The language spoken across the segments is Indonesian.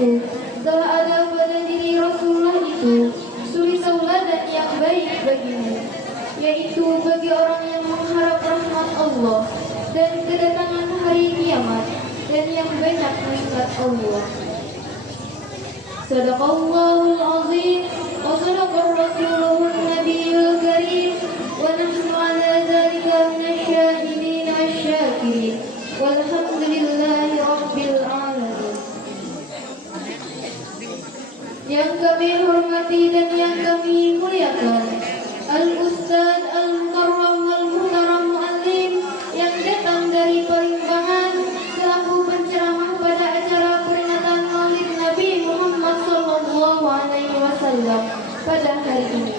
itu telah ada pada diri Rasulullah itu suri tauladan yang baik bagimu, yaitu bagi orang yang mengharap rahmat Allah dan kedatangan hari kiamat dan yang banyak mengingat Allah. Sadaqallahul azim wa sadaqar rasulun nabiyul karim wa nahnu ala dzalika minasyahidin wasyakirin walhamdulillahi rabbil alamin. Yang kami hormati dan yang kami muliakan Al-Ustaz Al-Mukarram Al-Muhtaram Mu'allim yang datang dari Parimbangan selaku penceramah pada acara peringatan Maulid Nabi Muhammad SAW pada hari ini.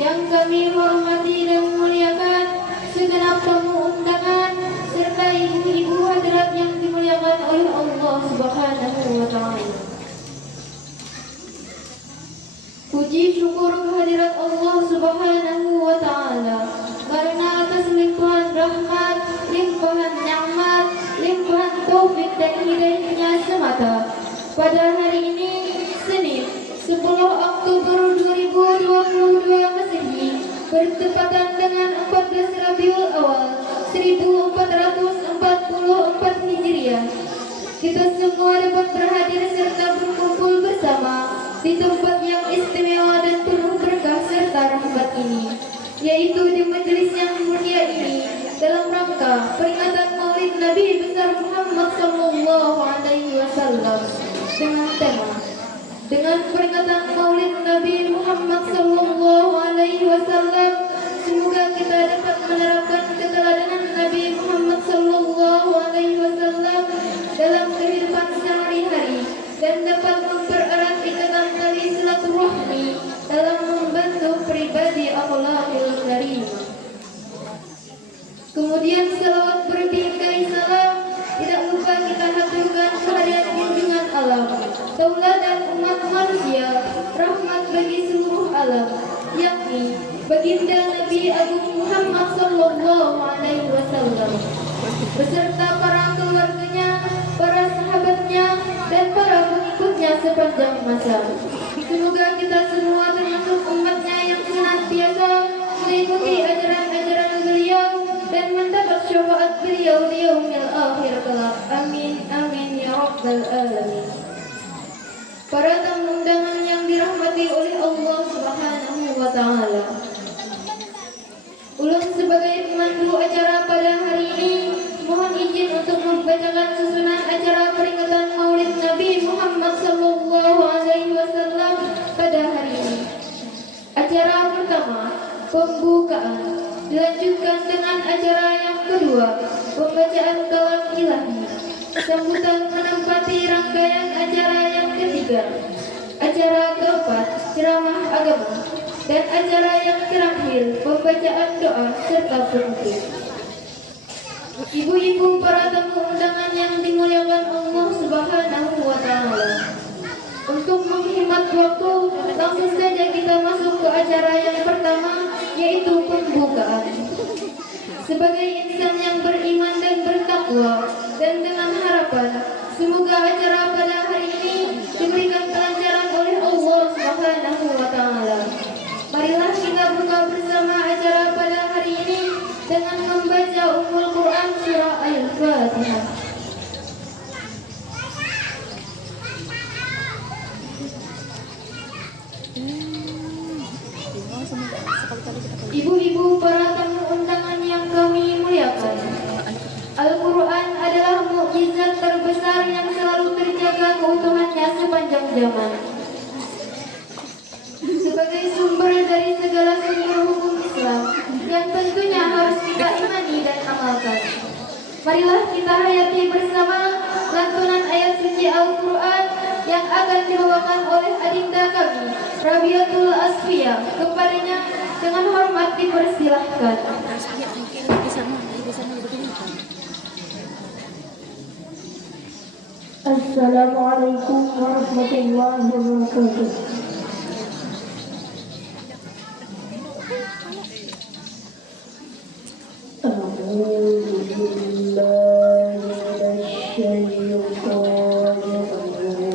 Yang kami hormati dan muliakan segenap tamu undangan serta ibu-ibu hadirat yang dimuliakan oleh Allah Subhanahu wa Ta'ala. Puji syukur kehadirat Allah Subhanahu wa Ta'ala karena atas limpahan rahmat, limpahan nikmat, limpahan taufik dan hidayahnya semata. Pada hari ini, Senin 10 Oktober 2022 Masehi, bertepatan dengan 14 Rabiul Awal 1444 Hijriah, kita semua dapat berhadir serta berkumpul bersama di tempat yang istimewa dan penuh berkah serta rahmat ini, yaitu di majelis yang mulia ini dalam rangka peringatan Maulid Nabi besar Muhammad SAW dengan tema peringatan Maulid Nabi Muhammad SAW, semoga kita dapat menerapkan keteladanan Nabi Muhammad SAW dalam kehidupan sehari-hari dan dapat mempererat ikatan tali silaturahmi dalam membentuk pribadi akhlakul karimah. Kemudian salawat berbingkai salam tidak lupa kita haturkan kehadiran junjungan alam, tauladan umat manusia, rahmat bagi seluruh alam, yakni baginda Nabi Agung Muhammad SAW beserta para keluarganya, para sahabatnya, dan para pengikutnya sepanjang masa. Semoga kita semua termasuk umatnya yang senantiasa mengikuti ajaran-ajaran beliau dan mendapat syafaat beliau di yaumil akhir kelak. Amin, amin, ya rabbal alamin. Para tamu undangan yang dirahmati oleh Allah Subhanahu wa Ta'ala, ulun sebagai pemandu acara pada hari ini mohon izin untuk membacakan susunan acara peringatan Maulid Nabi Muhammad SAW pada hari ini. Acara pertama, pembukaan, dilanjutkan dengan acara yang kedua, pembacaan kalam ilahi. Sambutan menempati rangkaian acara yang ketiga. Acara keempat, ceramah agama. Dan acara yang terakhir, pembacaan doa serta penutup. Ibu-ibu para tamu undangan yang dimuliakan Allah Subhanahu wa Ta'ala, untuk menghemat waktu, langsung saja kita masuk ke acara yang pertama, yaitu pembukaan. Sebagai insan yang beriman dan bertakwa, dan dengan harapan semoga acara pada hari ini diberikan kelancaran oleh Allah Subhanahu wa Ta'ala, marilah kita buka bersama acara pada hari ini dengan membaca Ummul Quran surah Al-Fatihah. Ibu-ibu para tamu undangan yang kami muliakan, Al-Quran adalah mukjizat terbesar yang selalu terjaga keutuhannya sepanjang zaman. Sebagai sumber dari segala sumber hukum Islam yang tentunya harus kita imani dan amalkan, marilah kita hayati bersama lantunan ayat suci Al-Quran yang akan dibawakan oleh adinda kami, Rabiatul Asfiya. Kepadanya dengan hormat dipersilahkan. Assalamualaikum warahmatullahi wabarakatuh. A'udzu billahi minasyaitonir rajim.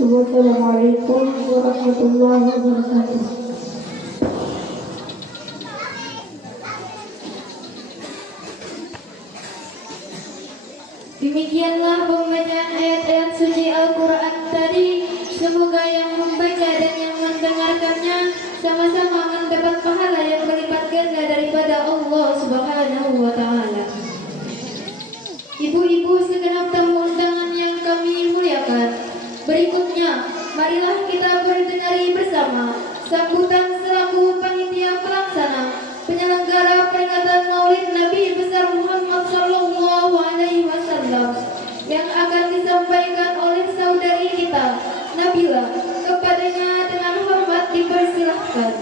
Wassalamualaikum warahmatullahi wabarakatuh. Demikianlah pembacaan ayat-ayat suci Al-Quran tadi. Semoga yang membaca dan yang mendengarkannya sama-sama mendapat pahala yang berlipat ganda daripada Allah Subhanahu wa Ta'ala. Ibu-ibu segenap tamu undangan yang kami muliakan, berikutnya marilah kita berdengari bersama sambutan selaku panitia pelaksana penyelenggara peringatan Maulid Nabi besar Muhammad Sallallahu Alaihi Wasallam yang akan disampaikan oleh saudari kita Nabila. Kepadanya dengan hormat dipersilahkan.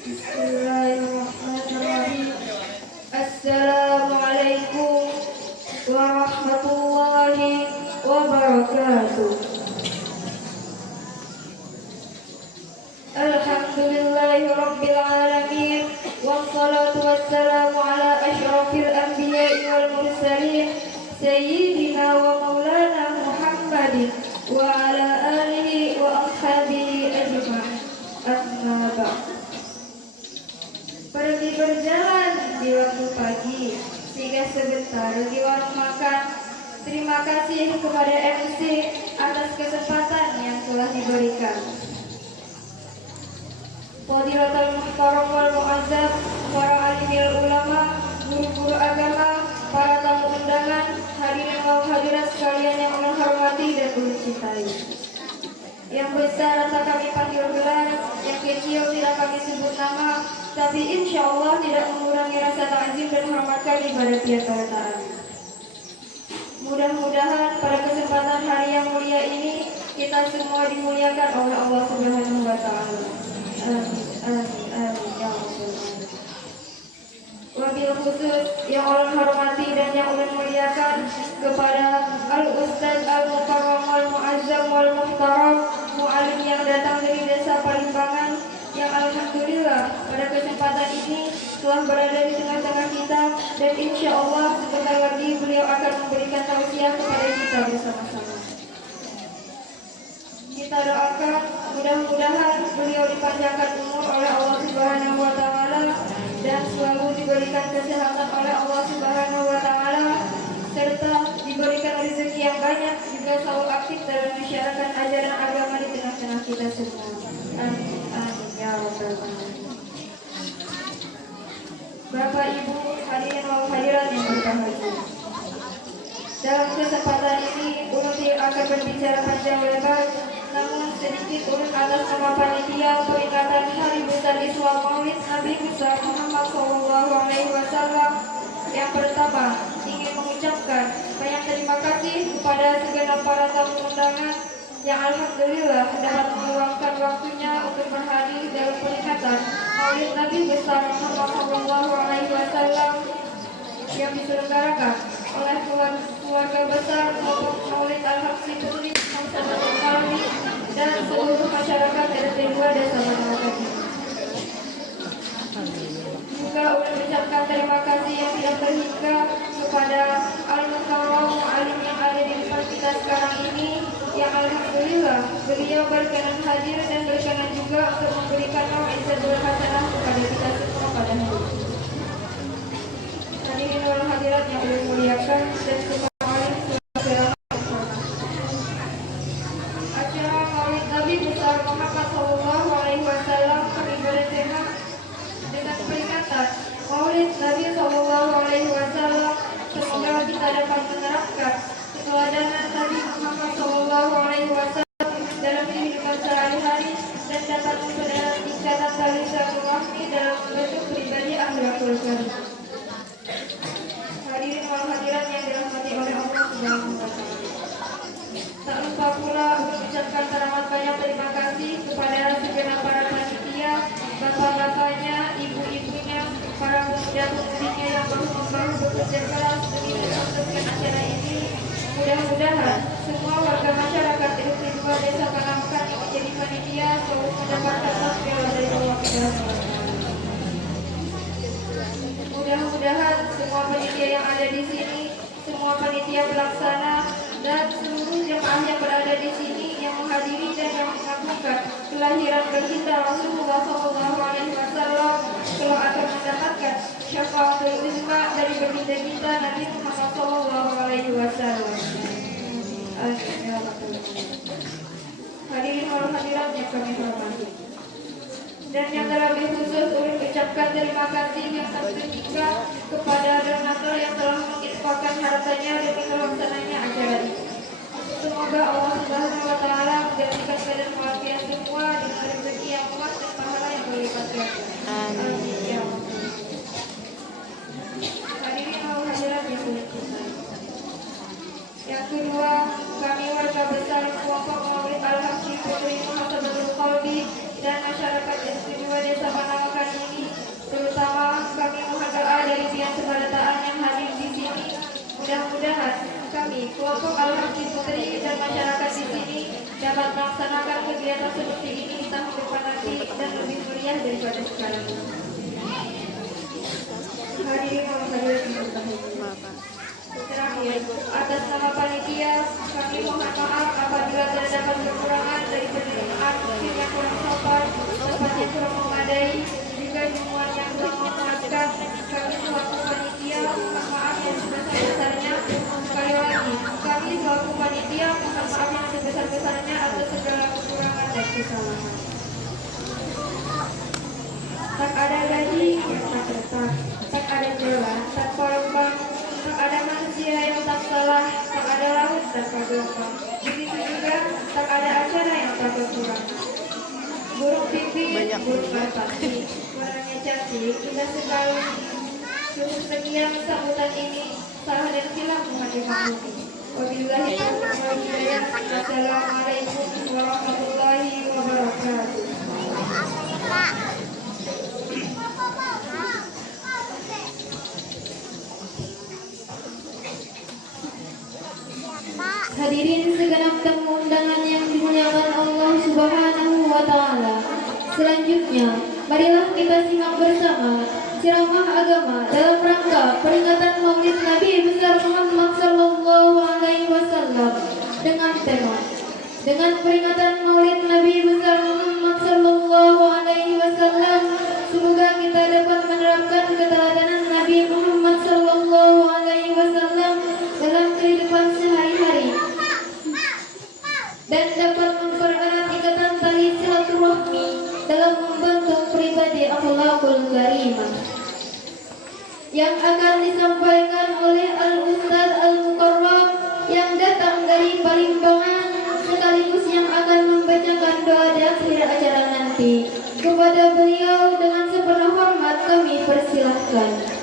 Bismillahirrahmanirrahim. Assalamualaikum warahmatullahi wabarakatuh. Alhamdulillahirabbil alamin wassalatu wassalamu ala asyrafil anbiya'i wal mursalin sayyidina wa maulana Muhammadin wa ala alihi wa ashabihi ajma'in. Amma ba'd. Pergi berjalan di waktu pagi, singgah sebentar di warung makan. Terima kasih kepada MC atas kesempatan yang telah diberikan. Fadilatul Muhtaram wal Mu'azzam, para alimil ulama, guru-guru agama, para tamu undangan, hadirin wal hadirat sekalian yang Allah hormati dan ulun cintai. Yang besar rasa kami panggil gelar, yang kecil tidak kami sebut nama, tapi insya Allah tidak mengurangi rasa ta'zim dan hormat kami pada tiap taala. Mudah-mudahan pada kesempatan hari yang mulia ini kita semua dimuliakan oleh Allah Subhanahu wa Ta'ala. Amin, amin, amin, ya Rabbal alamin. Wabil khusus yang ulun hormati dan yang ulun muliakan kepada Al-Ustaz Al-Mukarram Wal-Mu'azzam Wal-Muhtaram, mu'alim yang datang dari desa Palimbangan, yang alhamdulillah pada kesempatan ini telah berada di tengah-tengah kita, dan insya Allah sebentar lagi beliau akan memberikan tausiah kepada kita bersama-sama. Kita doakan mudah-mudahan beliau dipanjangkan umur oleh Allah Subhanahu wa Ta'ala dan selalu diberikan kesehatan oleh Allah Subhanahu wa Ta'ala, serta diberikan rezeki yang banyak, juga selalu aktif dalam masyarakat ajaran agama di tengah-tengah kita semua. Amin, amin, ya Rabbal alamin. Bapak, Ibu, hadirin wal hadirat yang berbahagia, dalam kesempatan ini ulun tidak akan berbicara panjang lebar, namun sedikit ulun atas nama panitia peringatan Hari Besar Islam Maulid Nabi besar Muhammad Sallallahu Alaihi Wasallam. Yang pertama, ingin mengucapkan banyak terima kasih kepada segenap para tamu undangan yang alhamdulillah dapat meluangkan waktunya untuk berhadir dalam peringatan Maulid Nabi besar Muhammad Sallallahu Alaihi Wasallam yang diselenggarakan oleh keluarga besar Maulid Al-Habsi Putri Muhammad Kalbi dan seluruh masyarakat RT 2 Desa Banawakati. Juga ulun mengucapkan terima kasih yang tidak terhingga kepada Al-Mukarram alim yang ada di depan kita sekarang ini, yang alhamdulillah beliau berkenan hadir dan berkenan juga untuk memberikan mau'izah hasanah kepada kita semua pada hari ini. Hadirin wal hadirat yang dimuliakan dan kemarin selama acara Maulid Nabi besar Muhammad Sallallahu Alaihi Wasallam kami berencana dengan peringatan Maulid Nabi Sallallahu Alaihi Wasallam. Semoga kita dapat menerapkan keteladanan Nabi Muhammad Sallallahu Alaihi Wasallam dalam kehidupan sehari-hari dan dapat memperdalam tingkatan tali silaturahmi dalam bentuk pribadi akhlakul karim. Hadirin wal hadirat yang dirahmati oleh Allah Subhanahu wa Ta'ala. Tak lupa pula mengucapkan teramat banyak terima kasih kepada segenap para panitia, bapak-bapaknya, ibu-ibunya, para pemuda-pemudinya yang bahu-membahu bekerja keras demi mensukseskan acara ini. Mudah-mudahan semua warga masyarakat di 2 Desa Panamkan yang menjadi panitia selalu mendapatkan Mudah-mudahan semua panitia yang ada di sini, semua panitia pelaksana dan seluruh jemaah yang berada di sini yang menghadiri dan yang mengagungkan kelahiran baginda Rasulullah SAW telah akan mendapatkan syafaatul uzma dari baginda kita Nabi Muhammad SAW. Hadirin wal hadirat yang kami hormati. Dan yang terlebih khusus ulun ucapkan terima kasih yang tertinggi kepada donatur yang telah menginfakkan hartanya demi terlaksananya acara ini. Semoga Allah Subhanahu wa taala menjadikan badan walafiat semua dengan rezeki yang kuat dan pahala yang berlipat ganda. Amin ya Allah. Hadirin wal hadirat yang berlipat. Yang kedua, kami warga besar kelompok Maulid Al-Habsyi Putri Muhasabatul Qalbi dan masyarakat istimewa Desa Panamakan ini, terutama kami mohon doa dari pihak sebarataan yang hadir di sini. Mudah-mudahan kami kelompok Al-Habsyi Putri dan masyarakat di sini dapat melaksanakan kegiatan seperti ini di tahun depan nanti dan lebih meriah daripada sekarang. Hadirin wal hadirat yang berbahagia. Terakhir, atas nama panitia, kami mohon maaf apabila terdapat kekurangan dari penerimaan mungkin yang kurang sopan, tempat yang kurang memadai, juga hubungan yang kurang memuaskan. Kami selaku panitia mohon maaf yang sebesar-besarnya. Sekali lagi, kami selaku panitia mohon maaf yang sebesar-besarnya atas segala kekurangan dan kesalahan. Tak ada gaji yang tak retak, tak ada jalan tanpa lubang, tak ada manusia yang tak salah, tak ada laut tanpa gelombang. Begitu juga tak ada acara yang tak berkurang. Burung pipit, burung merpati, warnanya cantik, indah sekali. Cukup sekian sambutan ini, salah dan silap mohon dimaklumi. Wabillahi taufiq wal hidayah. Wassalamualaikum warahmatullahi wabarakatuh. Hadirin segenap tamu undangan yang dimuliakan Allah Subhanahu wa taala. Selanjutnya, marilah kita simak bersama ceramah agama dalam rangka peringatan Maulid Nabi besar Muhammad sallallahu alaihi wasallam dengan tema peringatan Maulid Nabi besar Muhammad sallallahu alaihi wasallam, semoga kita dapat menerapkan keteladanan Nabi Muhammad sallallahu alaihi wasallam dalam kehidupan sehari-hari dan dapat mempererat ikatan tali silaturahmi dalam membentuk pribadi akhlakul karimah, yang akan disampaikan oleh Al-Ustaz Al-Mukarram yang datang dari Palimbangan, sekaligus yang akan membacakan doa di akhir acara nanti. Kepada beliau dengan sepenuh hormat kami persilahkan.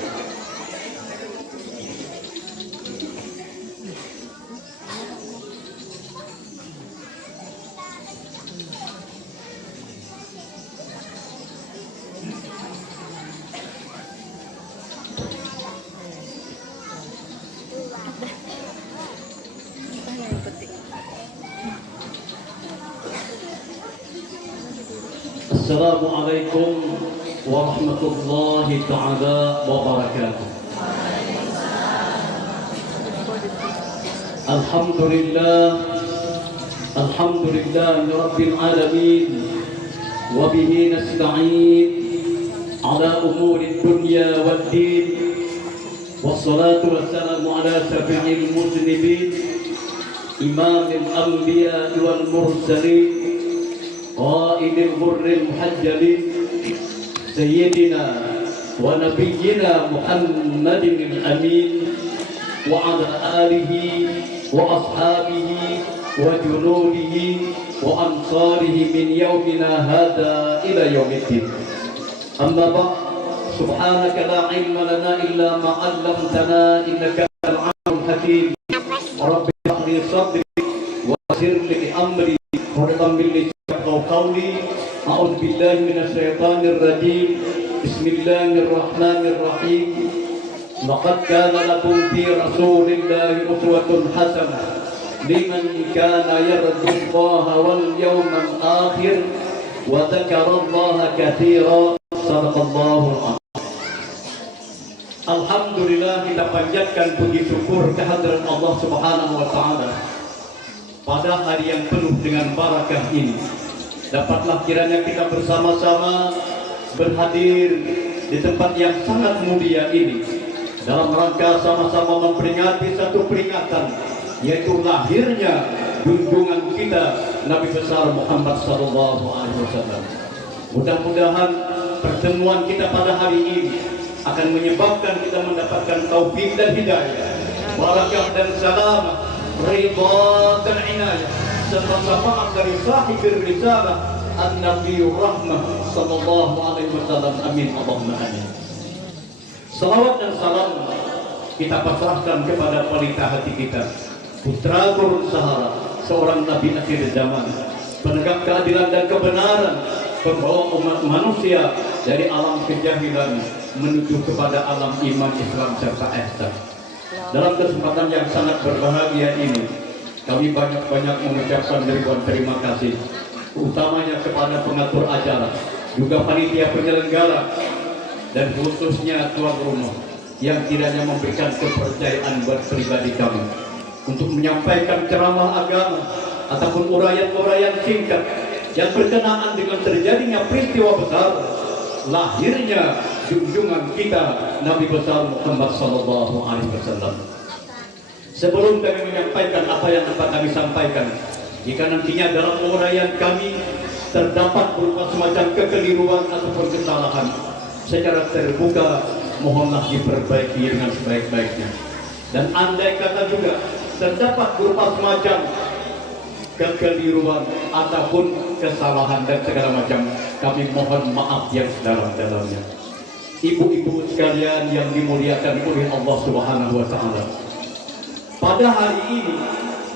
Assalamualaikum warahmatullahi ta'ala wabarakatuh. Alhamdulillah rabbil alamin, wa bihi nasta'in ala umuri dunya wad din, wassalatu wassalamu ala syafi'il muznimin, imamil anbiya wal mursalin, قائد الغر المحجلين سيدنا ونبينا محمد الأمين وعلى آله وأصحابه وجنوده وأنصاره من يومنا هذا إلى يوم الدين. أما بعد، سبحانك لا علم لنا إلا ما علمتنا إنك أنت العليم الحكيم. رب اشرح لي صدري ويسر لي أمري واحلل من لساني قولي. أعوذ بالله من الشيطان الرجيم. بسم الله الرحمن الرحيم. لقد كان لكم في رسول الله أسوة حسنة لمن كان يرجو الله واليوم الآخر وذكر الله كثيرا صدق الله العظيم. Alhamdulillah, kita panjatkan puji syukur kehadirat Allah Subhanahu wa taala pada hari yang penuh dengan barakah ini. Dapatlah kiranya kita bersama-sama berhadir di tempat yang sangat mulia ini dalam rangka sama-sama memperingati satu peringatan, yaitu lahirnya junjungan kita Nabi besar Muhammad sallallahu alaihi wasallam. Mudah-mudahan pertemuan kita pada hari ini akan menyebabkan kita mendapatkan taufik dan hidayah, barakah dan salamah, ridha dan inayah, serta syafaat dari sahibir risalah An-Nabiyur Rahmah sallallahu alaihi wasallam. Amin Allahumma amin. Salawat dan salam kita pasrahkan kepada pelita hati kita, putra turun sahara, seorang nabi akhir zaman, penegak keadilan dan kebenaran, pembawa umat manusia dari alam kejahilan menuju kepada alam iman, Islam serta ihsan. Dalam kesempatan yang sangat berbahagia ini, kami banyak-banyak mengucapkan ribuan terima kasih, utamanya kepada pengatur acara, juga panitia penyelenggara, dan khususnya tuan rumah yang kiranya memberikan kepercayaan buat pribadi kami untuk menyampaikan ceramah agama ataupun uraian-uraian singkat yang berkenaan dengan terjadinya peristiwa besar lahirnya junjungan kita Nabi besar Muhammad sallallahu alaihi wasallam. Sebelum kami menyampaikan apa yang dapat kami sampaikan, jika nantinya dalam uraian kami terdapat berupa semacam kekeliruan ataupun kesalahan, secara terbuka mohonlah diperbaiki dengan sebaik-baiknya. Dan andai kata juga terdapat berupa semacam kekeliruan ataupun kesalahan dan segala macam, kami mohon maaf yang sedalam-dalamnya. Ibu-ibu sekalian yang dimuliakan oleh Allah Subhanahu wa taala, pada hari ini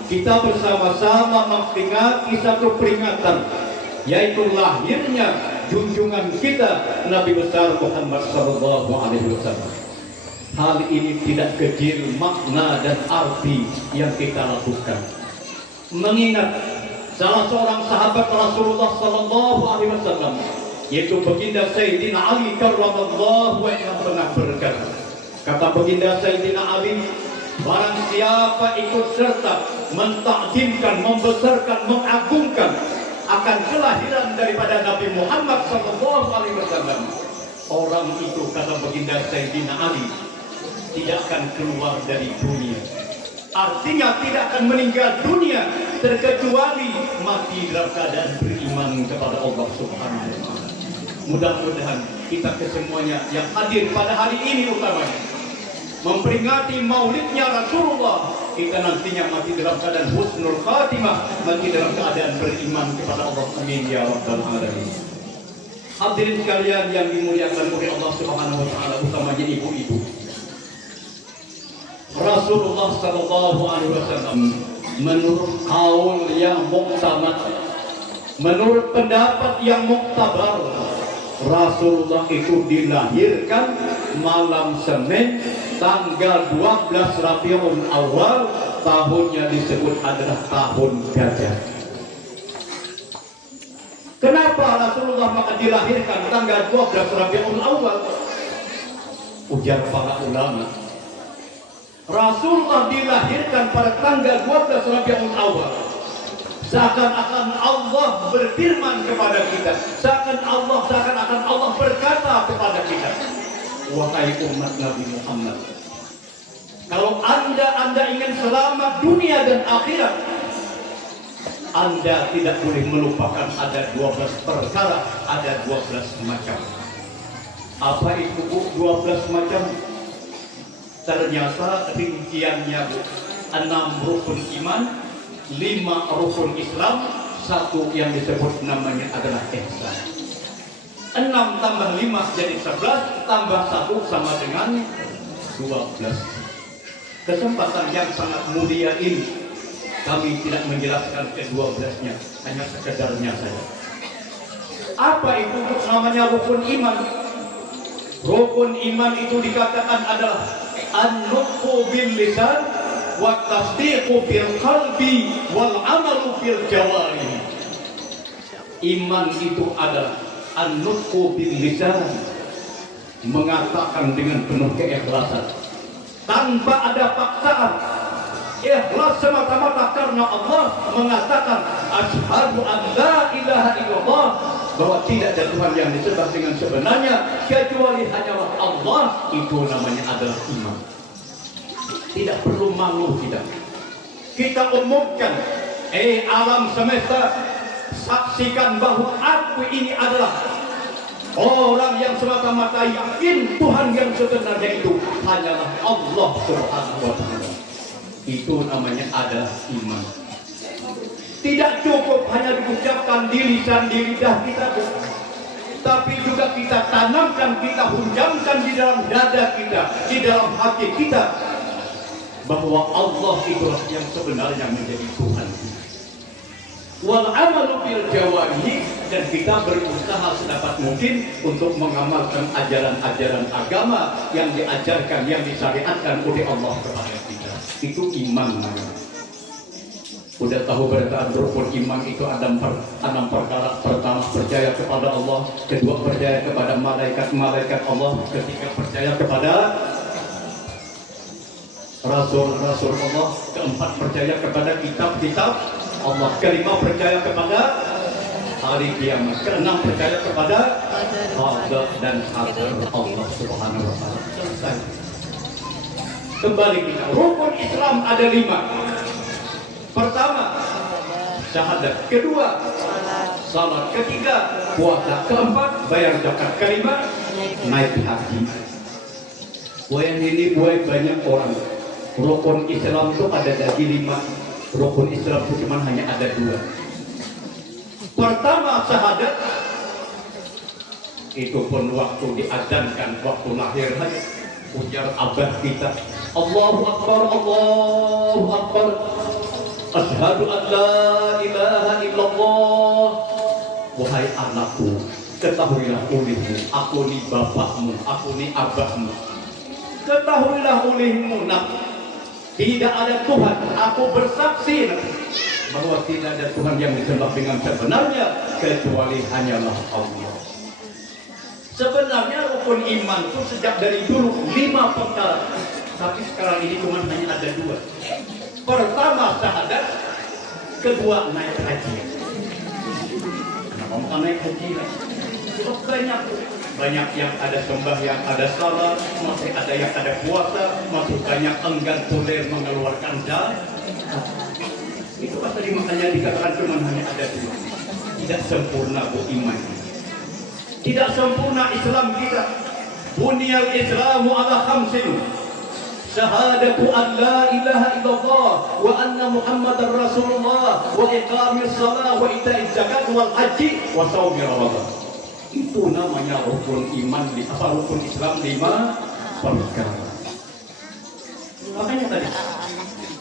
kita bersama-sama memperingati satu peringatan, yaitu lahirnya junjungan kita Nabi besar Muhammad sallallahu alaihi wasallam. Hal ini tidak kecil makna dan arti yang kita lakukan. Mengingat salah seorang sahabat Rasulullah sallallahu alaihi wasallam, yaitu baginda Sayyidina Ali karramallahu wajhahu, pernah berkata, kata baginda Sayyidina Ali, barang siapa ikut serta mentakjimkan, membesarkan, mengagungkan akan kelahiran daripada Nabi Muhammad sallallahu alaihi wasallam, orang itu, kata baginda Sayyidina Ali, tidak akan keluar dari dunia. Artinya tidak akan meninggal dunia terkecuali mati dalam keadaan beriman kepada Allah Subhanahu wa taala. Mudah-mudahan kita kesemuanya yang hadir pada hari ini utamanya memperingati maulidnya Rasulullah, kita nantinya mati dalam keadaan husnul khatimah, mati dalam keadaan beriman kepada Allah. Amin ya rabbal alamin. Hadirin sekalian yang dimuliakan oleh Allah Subhanahu wa taala, utamanya ibu-ibu, Rasulullah sallallahu alaihi wasallam menurut kaul yang muktamad, menurut pendapat yang muktabar, Rasulullah itu dilahirkan malam Senin tanggal 12 Rabiul Awal, tahunnya disebut adalah tahun gajah. Kenapa Rasulullah maka dilahirkan tanggal 12 Rabiul Awal? Ujar para ulama, Rasulullah dilahirkan pada tanggal 12 Rabiul Awal seakan-akan Allah berfirman kepada kita, seakan-akan Allah berkata kepada kita, wahai umat Nabi Muhammad, kalau anda ingin selamat dunia dan akhirat, anda tidak boleh melupakan ada 12 perkara, ada 12 macam. Apa itu 12 macam? Ternyata rinciannya 6 rukun iman, 5 rukun Islam, 1 yang disebut namanya adalah ihsan. 6 tambah 5 jadi 11, tambah 1 sama dengan 12. Kesempatan yang sangat mulia ini kami tidak menjelaskan ke-12-nya, hanya sekedarnya saja. Apa itu namanya rukun iman? Rukun iman itu dikatakan adalah an-nutqu bil lisan wa tasdiqu bil qalbi wal amalu bil jawarih. Iman itu adalah an-nutqu bil lisan, mengatakan dengan penuh keikhlasan tanpa ada paksaan, ikhlas semata-mata karena Allah, mengatakan asyhadu an la ilaha illallah, bahwa tidak ada Tuhan yang disembah dengan sebenarnya kecuali hanyalah Allah. Itu namanya adalah iman. Tidak perlu malu kita umumkan, alam semesta, saksikan bahwa aku ini adalah orang yang semata-mata yakin Tuhan yang sebenarnya itu hanyalah Allah Subhanahu wa Ta'ala. Itu namanya adalah iman. Tidak cukup hanya diucapkan di lisan, di lidah kita, tapi juga kita tanamkan, kita hujamkan di dalam dada kita, di dalam hati kita, bahwa Allah itulah yang sebenarnya menjadi Tuhan. Wal amalu bil jawarihi, dan kita berusaha sedapat mungkin untuk mengamalkan ajaran-ajaran agama yang diajarkan, yang disyariatkan oleh Allah kepada kita. Itu iman namanya. Udah tahu berataan rukun iman itu ada 6 perkara. Pertama, percaya kepada Allah. Kedua, percaya kepada malaikat-malaikat Allah. Ketiga, percaya kepada Rasul-Rasul Allah. Keempat, percaya kepada kitab-kitab Allah. Kelima, percaya kepada hari kiamat. Keenam, percaya kepada qada dan qadar Allah Subhanahu wa Ta'ala. Selesai. Kembali kita, rukun Islam ada 5. Pertama, syahadat. Kedua, salat. Ketiga, puasa. Keempat, bayar zakat. Kelima, naik haji. Yang ini buat banyak orang. Rukun Islam itu ada dari 5. Rukun Islam itu cuma hanya ada 2. Pertama, syahadat. Itu pun waktu diazankan, waktu lahir saja. Ujar abah kita, Allahu Akbar, Allahu Akbar. Asyhadu an la ilaha illallah. Wahai anakku, ketahuilah olehmu, aku ni bapakmu, aku ni abahmu. Ketahuilah olehmu, nak, tidak ada Tuhan. Aku bersaksi bahwa tidak ada Tuhan yang disembah dengan sebenarnya kecuali hanyalah Allah. Sebenarnya rukun iman itu sejak dari dulu 5 perkara, tapi sekarang ini cuma hanya ada 2. Pertama, syahadat. Kedua, naik haji. Kenapa bukan naik haji? Sebab banyak yang ada sembahyang, ada salat, masih ada yang ada puasa, masih banyak enggan tulir mengeluarkan zakat. Itu pas tadi makanya dikatakan cuma hanya ada 2. Tidak sempurna iman. Tidak sempurna Islam kita. Bunyal Islamu ala 5. Syahadatu an la ilaha illallah wa anna Muhammadar Rasulullah wa iqamis shalah wa ita'iz zakat wal haji wa shaumi Ramadan. Itu namanya rukun iman di rukun Islam 5 perkara. Makanya tadi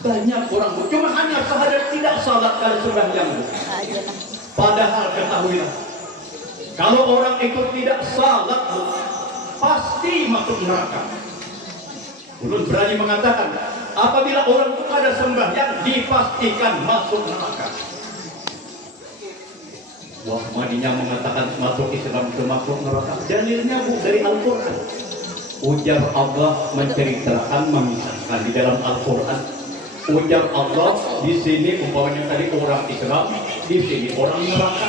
banyak orang cuma hanya syahadat, tidak salat kali sembahyang. Padahal ketahuilah, kalau orang itu tidak salat pasti masuk neraka. Ulun berani mengatakan, apabila orang itu ada sembahyang, dipastikan masuk neraka. Wah, Madinya mengatakan masuk Islam itu masuk neraka. Dalilnya dari Al-Quran. Ujar Allah menceritakan, mengisahkan di dalam Al-Quran. Ujar Allah di sini umpamanya tadi orang Islam, di sini orang neraka.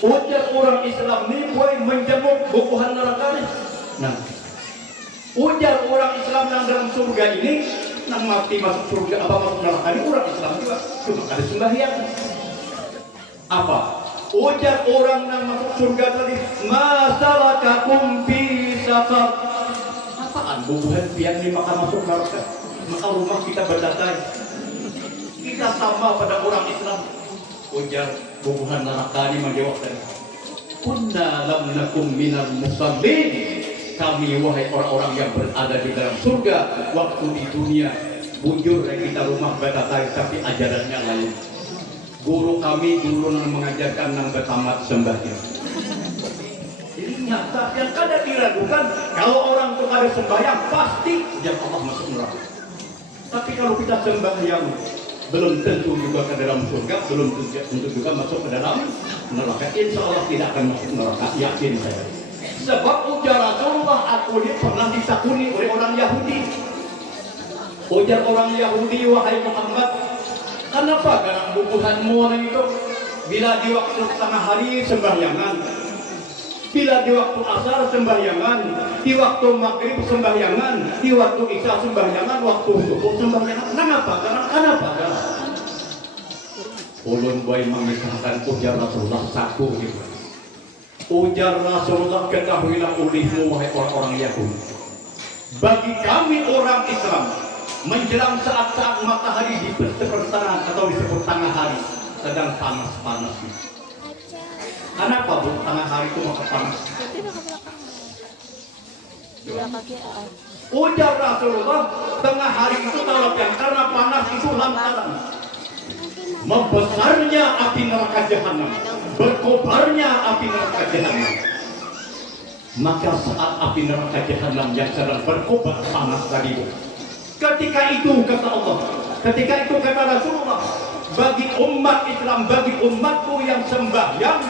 Ujar orang Islam ini boleh menjemuk bukuhan neraka. Nah, ujar orang Islam yang dalam surga ini, yang mati masuk surga apa masuk neraka ini orang Islam juga, cuma ada sembahyang. Apa? Ujar orang yang masuk surga tadi, masalakakum fi saqar. Apaan bubuhan pian ini maka masuk neraka? Maka rumah kita berdatai. Kita sama pada orang Islam. Ujar bubuhan neraka ini menjawab tadi, kunna lam nakum minal musallin. Kami wahai orang-orang yang berada di dalam surga waktu di dunia bujur kita rumah batatai, tapi ajarannya lain. Guru kami dulu mengajarkan nang bertamat sembahyang. Jadi nyata yang kada diragukan kalau orang itu ada sembahyang pasti dia Allah masuk neraka. Tapi kalau kita sembahyang belum tentu juga ke dalam surga, belum tentu juga masuk ke dalam neraka. Insya Allah tidak akan masuk neraka, yakin saya. Sebab ujar Rasulullah, aku ini pernah ditakuni oleh orang Yahudi. Ujar orang Yahudi, wahai Muhammad, kenapa garang bubuhanmu orang itu bila di waktu tengah hari sembahyangan, bila di waktu asar sembahyangan, di waktu maghrib sembahyangan, di waktu isya sembahyangan, waktu subuh sembahyangan. Kenapa? Ulun boy mengisahkan ujar Rasulullah satu gitu. Ujar Rasulullah, ketahuilah olehmu wahai orang-orang Yahudi, bagi kami orang Islam menjelang saat-saat matahari di pertengahan atau di tengah hari sedang panas-panas. Kenapa bu tengah hari itu maka panas? Ujar Rasulullah, tengah hari itu karena panas itu lantaran membesarnya api neraka jahanam, berkobarnya api neraka jahanam. Maka saat api neraka jahanam yang sedang berkobar panas tadi, ketika itu kata Allah, ketika itu kata Rasulullah, bagi umat Islam, bagi umatku yang sembahyang,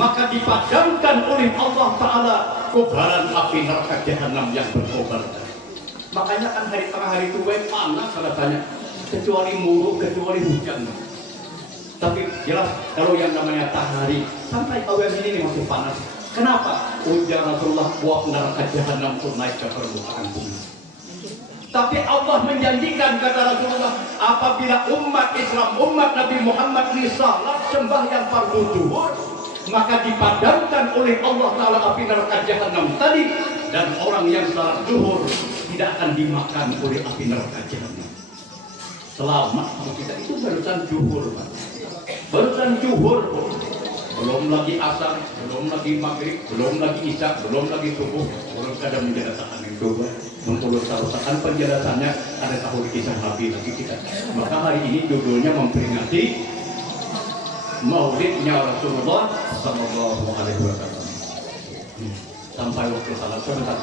maka dipadamkan oleh Allah Ta'ala kobaran api neraka jahanam yang berkobar. Makanya kan hari tengah hari itu panas rasanya, kecuali muruk, kecuali hujan. Tapi jelas kalau yang namanya matahari sampai awal ini masih panas. Kenapa? Ujar Rasulullah, buah neraka jahanam pun naik ke permukaan bumi. Tapi Allah menjanjikan, kata Rasulullah, apabila umat Islam, umat Nabi Muhammad ini salat sembahyang fardu zuhur, maka dipadamkan oleh Allah Ta'ala api neraka jahanam tadi, dan orang yang salat zuhur tidak akan dimakan oleh api neraka jahanam. Selamat kita itu barusan zuhur, Pak. Barusan zuhur, belum lagi asar, belum lagi maghrib, belum lagi isya, belum lagi subuh, belum ada menjelaskan itu. Menurut sarusakan penjelasannya ada sahur kisah Nabi lagi kita. Maka hari ini judulnya memperingati Maulidnya Rasulullah Sallallahu Alaihi Wasallam. Sampai waktu salat sebentar.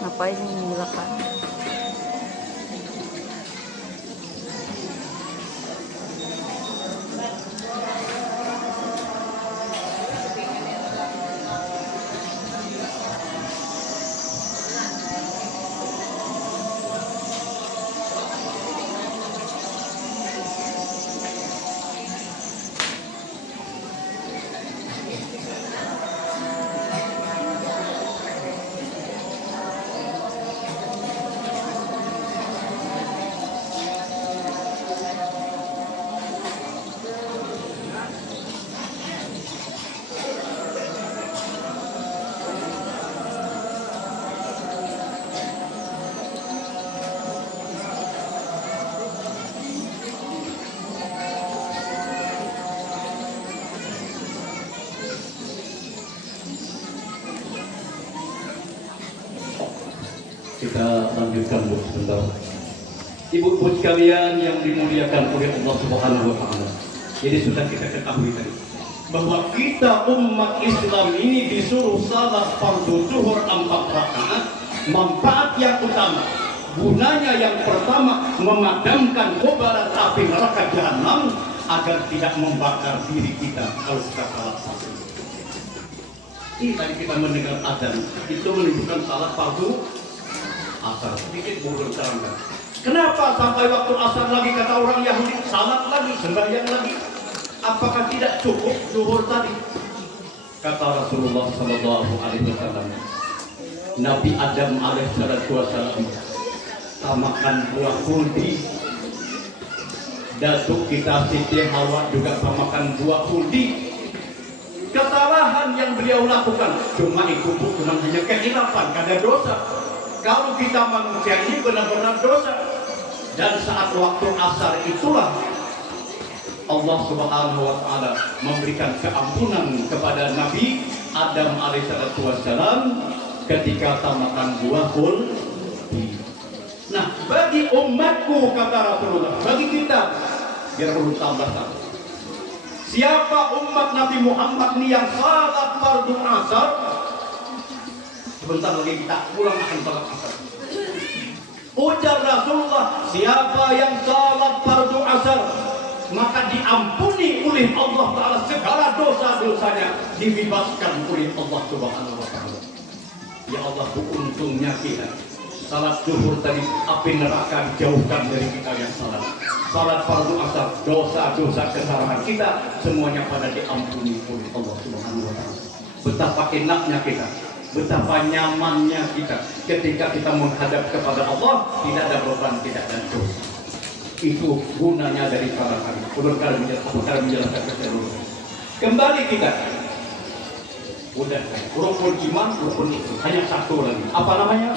Ngapain ini dilakukan? Kita lanjutkan Bu sebentar. Ibu-ibu sekalian yang dimuliakan oleh Allah Subhanahu wa taala. Jadi sudah kita ketahui tadi bahwa kita umat Islam ini disuruh salat fardu zuhur 4 rakaat. Manfaat yang utama, gunanya yang pertama memadamkan kobaran api neraka jahanam agar tidak membakar diri kita kalau kita salat fardu. Ini tadi kita mendengar azan itu menunjukkan salat fardu asar. Sedikit mau berterangkan. Kenapa sampai waktu asar lagi kata orang Yahudi salat lagi, sembahyang lagi? Apakah tidak cukup zuhur tadi? Kata Rasulullah Sallallahu Alaihi Wasallam, Nabi Adam Alaihissalam makan buah kuldi. Datuk kita Siti Hawa juga makan buah kuldi. Kesalahan yang beliau lakukan cuma itu bukan hanya kehilapan, karena dosa. Kalau kita manusia ini benar-benar dosa. Dan saat waktu asar itulah Allah Subhanahu wa taala memberikan keampunan kepada Nabi Adam alaihissalam ketika makan buah kuldi. Nah, bagi umatku kata Rasulullah, bagi kita biar perlu tambah satu. Siapa umat Nabi Muhammad ini yang salat fardu asar? Sebentar lagi kita pulang akan salat asar. Ujar Rasulullah, siapa yang salat fardu asar maka diampuni oleh Allah Ta'ala segala dosa-dosanya, dibebaskan oleh Allah Subhanahu wa Ta'ala. Ya Allah, untungnya kita salat zuhur tadi api neraka jauhkan dari kita yang salat. Salat fardu asar, dosa-dosa kesalahan kita semuanya pada diampuni oleh Allah Subhanahu wa Ta'ala. Betapa enaknya kita, betapa nyamannya kita ketika kita menghadap kepada Allah, tidak ada beban, tidak ada dosa. Itu gunanya dari salat hari. Perkara menjelaskan keseluruhan. Kembali kita. Udah, rukun iman, rukun itu hanya satu lagi. Apa namanya?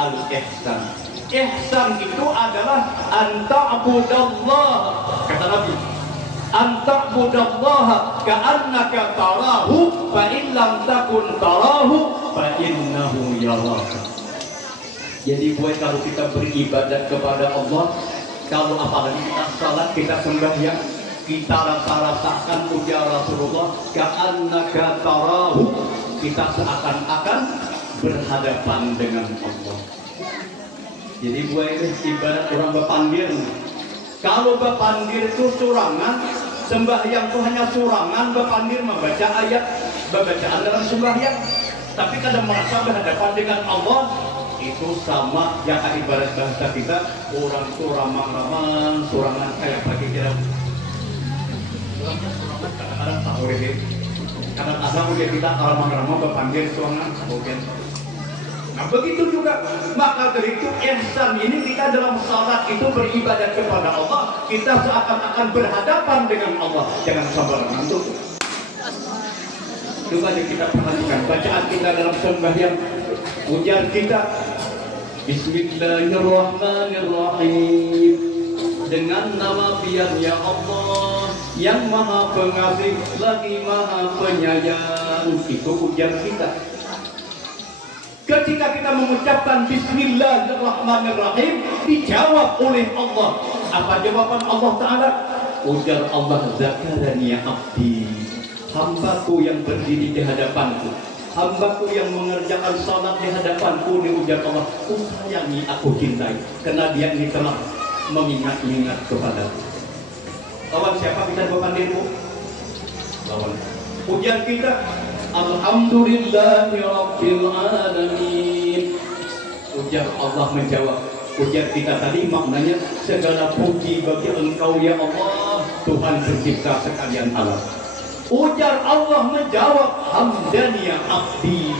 Al-ihsan. Ihsan itu adalah anta'budallah, kata Nabi. Anta'budallaha ka'annaka tarahu fa in lam takun tarahu fa innahu yaraka. Jadi buat kalau kita beribadat kepada Allah, kalau apalagi kita salat, kita sembahyang, kita rasa-rasakan ujar Rasulullah ka'annaka tarahu, kita seakan-akan berhadapan dengan Allah. Jadi buat ibadat orang berpandir. Kalau berpandir itu surangan, sembahyang itu hanya surangan, berpandir membaca ayat, bacaan dalam sembahyang. Tapi kadang merasa berhadapan dengan Allah, itu sama yang ibarat bahasa kita, orang itu ramang-ramang, surangan kayak pagi kita. Surangan kadang-kadang tak boleh. Kadang-kadang udah kita ramang-ramang berpandir surangan, mungkin. Nah begitu juga, maka dari itu ihsan ini kita dalam salat itu beribadat kepada Allah, kita seakan-akan berhadapan dengan Allah. Jangan sabar ngantuk. Coba kita perhatikan bacaan kita dalam sembahyang, ujar kita Bismillahirrahmanirrahim, dengan nama pilihannya Allah yang maha pengasih lagi maha penyayang. Itu ujar kita. Ketika kita mengucapkan Bismillahirrahmanirrahim, dijawab oleh Allah. Apa jawaban Allah Ta'ala? Ujar Allah, zakarani abdi, hambaku yang berdiri di hadapanku, hambaku yang mengerjakan salat di hadapanku. Diujar Allah, sayangi, aku cintai, karena dia ini telah mengingat-ingat kepadaku. Lawan siapa kita berpandirmu? Lawan. Ujar kita, Alhamdulillahi Rabbil Alamin. Ujar Allah menjawab. Ujar kita tadi maknanya segala puji bagi Engkau ya Allah, Tuhan pencipta sekalian alam. Ujar Allah menjawab, hamdani ya abdi,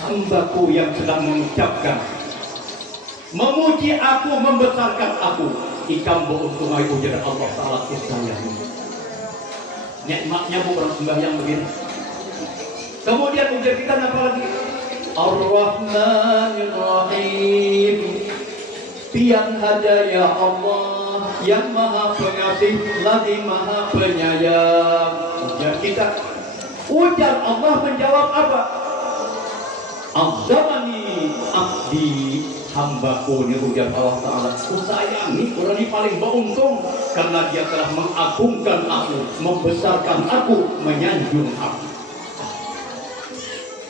hambaku yang sedang mengucapkan, memuji aku, membesarkan aku. Ikam beuntungai ujar Allah Ta'ala sayang. Nikmatnya bukan sembahyang begini. Kemudian ujar kita apa lagi? Ar-Rahmanir-Rahim, pian hadaya Allah yang maha pengasih lagi maha penyayang. Ujar kita. Ujar Allah menjawab apa? Azamani abdi hambaku, ni ujar Allah Ta'ala. Ku sayangi orang ini paling beruntung karena dia telah mengagungkan aku, membesarkan aku, menyanjung aku.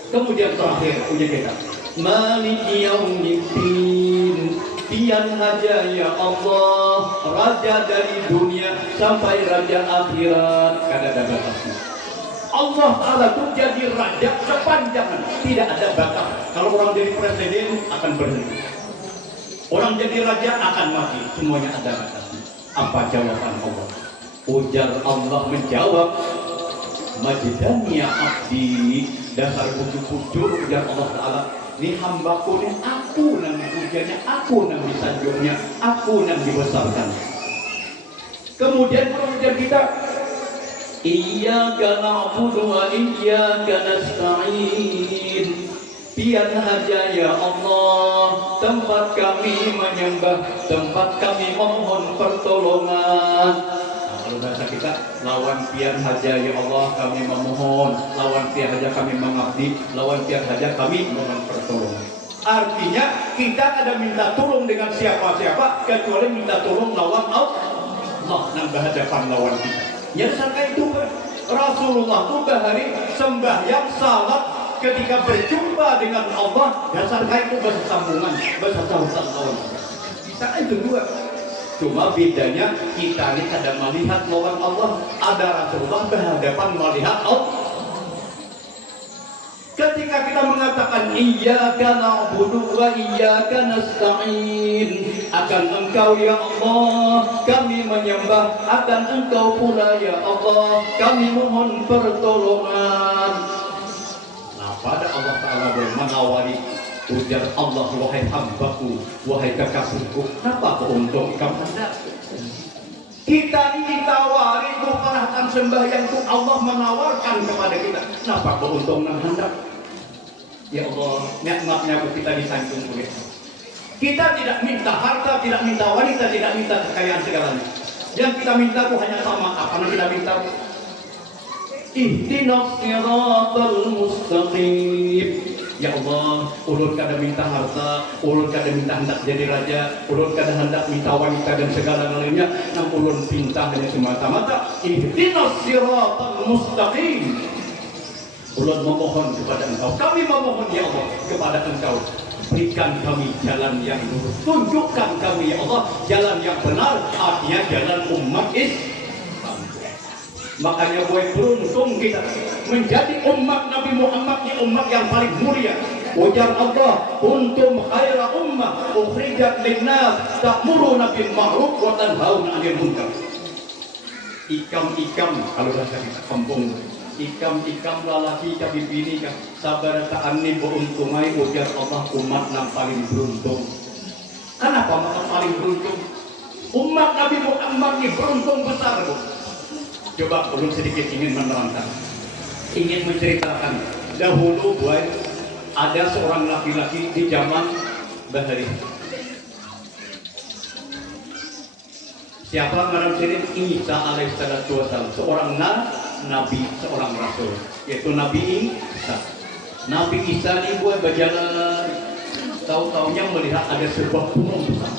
Kemudian terakhir ujar kita, Maliki yaumiddin, pian haja ya Allah, raja dari dunia sampai raja akhirat, kada ada batasnya. Allah Ta'ala itu jadi raja sepanjangan, tidak ada batas. Kalau orang jadi presiden akan berhenti, orang jadi raja akan mati, semuanya ada batasnya. Apa jawaban Allah? Ujar Allah menjawab, Majdaniya abdi, dasar pucuk-pucuk. Ujar Allah Ta'ala, ini hambaku, ini aku yang dipujanya, aku yang disanjungnya, aku yang dibesarkan. Kemudian kemudian kita, Iyyaka na'budu wa iyyaka nasta'in. Pian haja ya Allah, tempat kami menyembah, tempat kami memohon pertolongan. Nah, kalau bahasa kita, lawan pian haja ya Allah kami memohon, lawan pian haja kami mengabdi, lawan pian haja kami memohon pertolongan. Artinya kita ada minta tolong dengan siapa-siapa kecuali minta tolong lawan Allah yang berhadapan lawan kita. Ya sangka itu Rasulullah itu bahari sembahyang salat ketika berjumpa dengan Allah, dan sangka itu bersambungan, bersambungan lawan. Kita itu dua. Cuma bedanya kita ini ada melihat lawan Allah, ada Rasulullah berhadapan melihat Allah. Ketika kita mengatakan Iyyaka na'budu wa iyyaka nasta'in, akan Engkau ya Allah kami menyembah, akan Engkau pula ya Allah kami mohon pertolongan. Nah, pada Allah Ta'ala menawari, ujar Allah, wahai hambaku, wahai kekasihku, apa keuntungan kamu hendak? Kita ini ditawari itu perhatian sembahyang itu, Allah menawarkan kepada kita, kenapa keuntungan hendak? Ya Allah, nikmatnya kita disanjung oleh Allah. Kita tidak minta harta, tidak minta wanita, tidak minta kekayaan segalanya. Yang kita minta itu hanya sama, apa yang kita minta? Ihdinas siratal mustaqim. Ya Allah, ulun kada minta harta, ulun kada minta hendak jadi raja, ulun kada hendak minta wanita dan segala lainnya. Yang ulun pinta hanya semata-mata ihdinas siratal mustaqim. Ulun memohon kepada Engkau, kami memohon ya Allah kepada Engkau, berikan kami jalan yang lurus, tunjukkan kami ya Allah jalan yang benar, artinya jalan umat Islam. Makanya buat beruntung kita menjadi umat Nabi Muhammad, ini umat yang paling mulia. Ujar Allah, kuntum khaira ummah ukhrijat linnas ta'muruna bil ma'ruf wa tanhauna 'anil munkar. Ikam-ikam kalau bahasa kita kampung, ikam-ikam lalaki kami bini kan sabar ta'ani beruntungai. Ujar Allah, umat yang paling beruntung. Kenapa maka paling beruntung? Umat Nabi Muhammad ini beruntung besar, Bu. Coba belum sedikit ingin menerangkan, ingin menceritakan. Dahulu buat ada seorang laki-laki di zaman bahari. Siapa nama sini? Isa alaihissalatu wassalam, seorang nabi, seorang rasul, yaitu Nabi Isa. Nabi Isa ini buat berjalan, tahu-tahunya melihat ada sebuah gunung besar.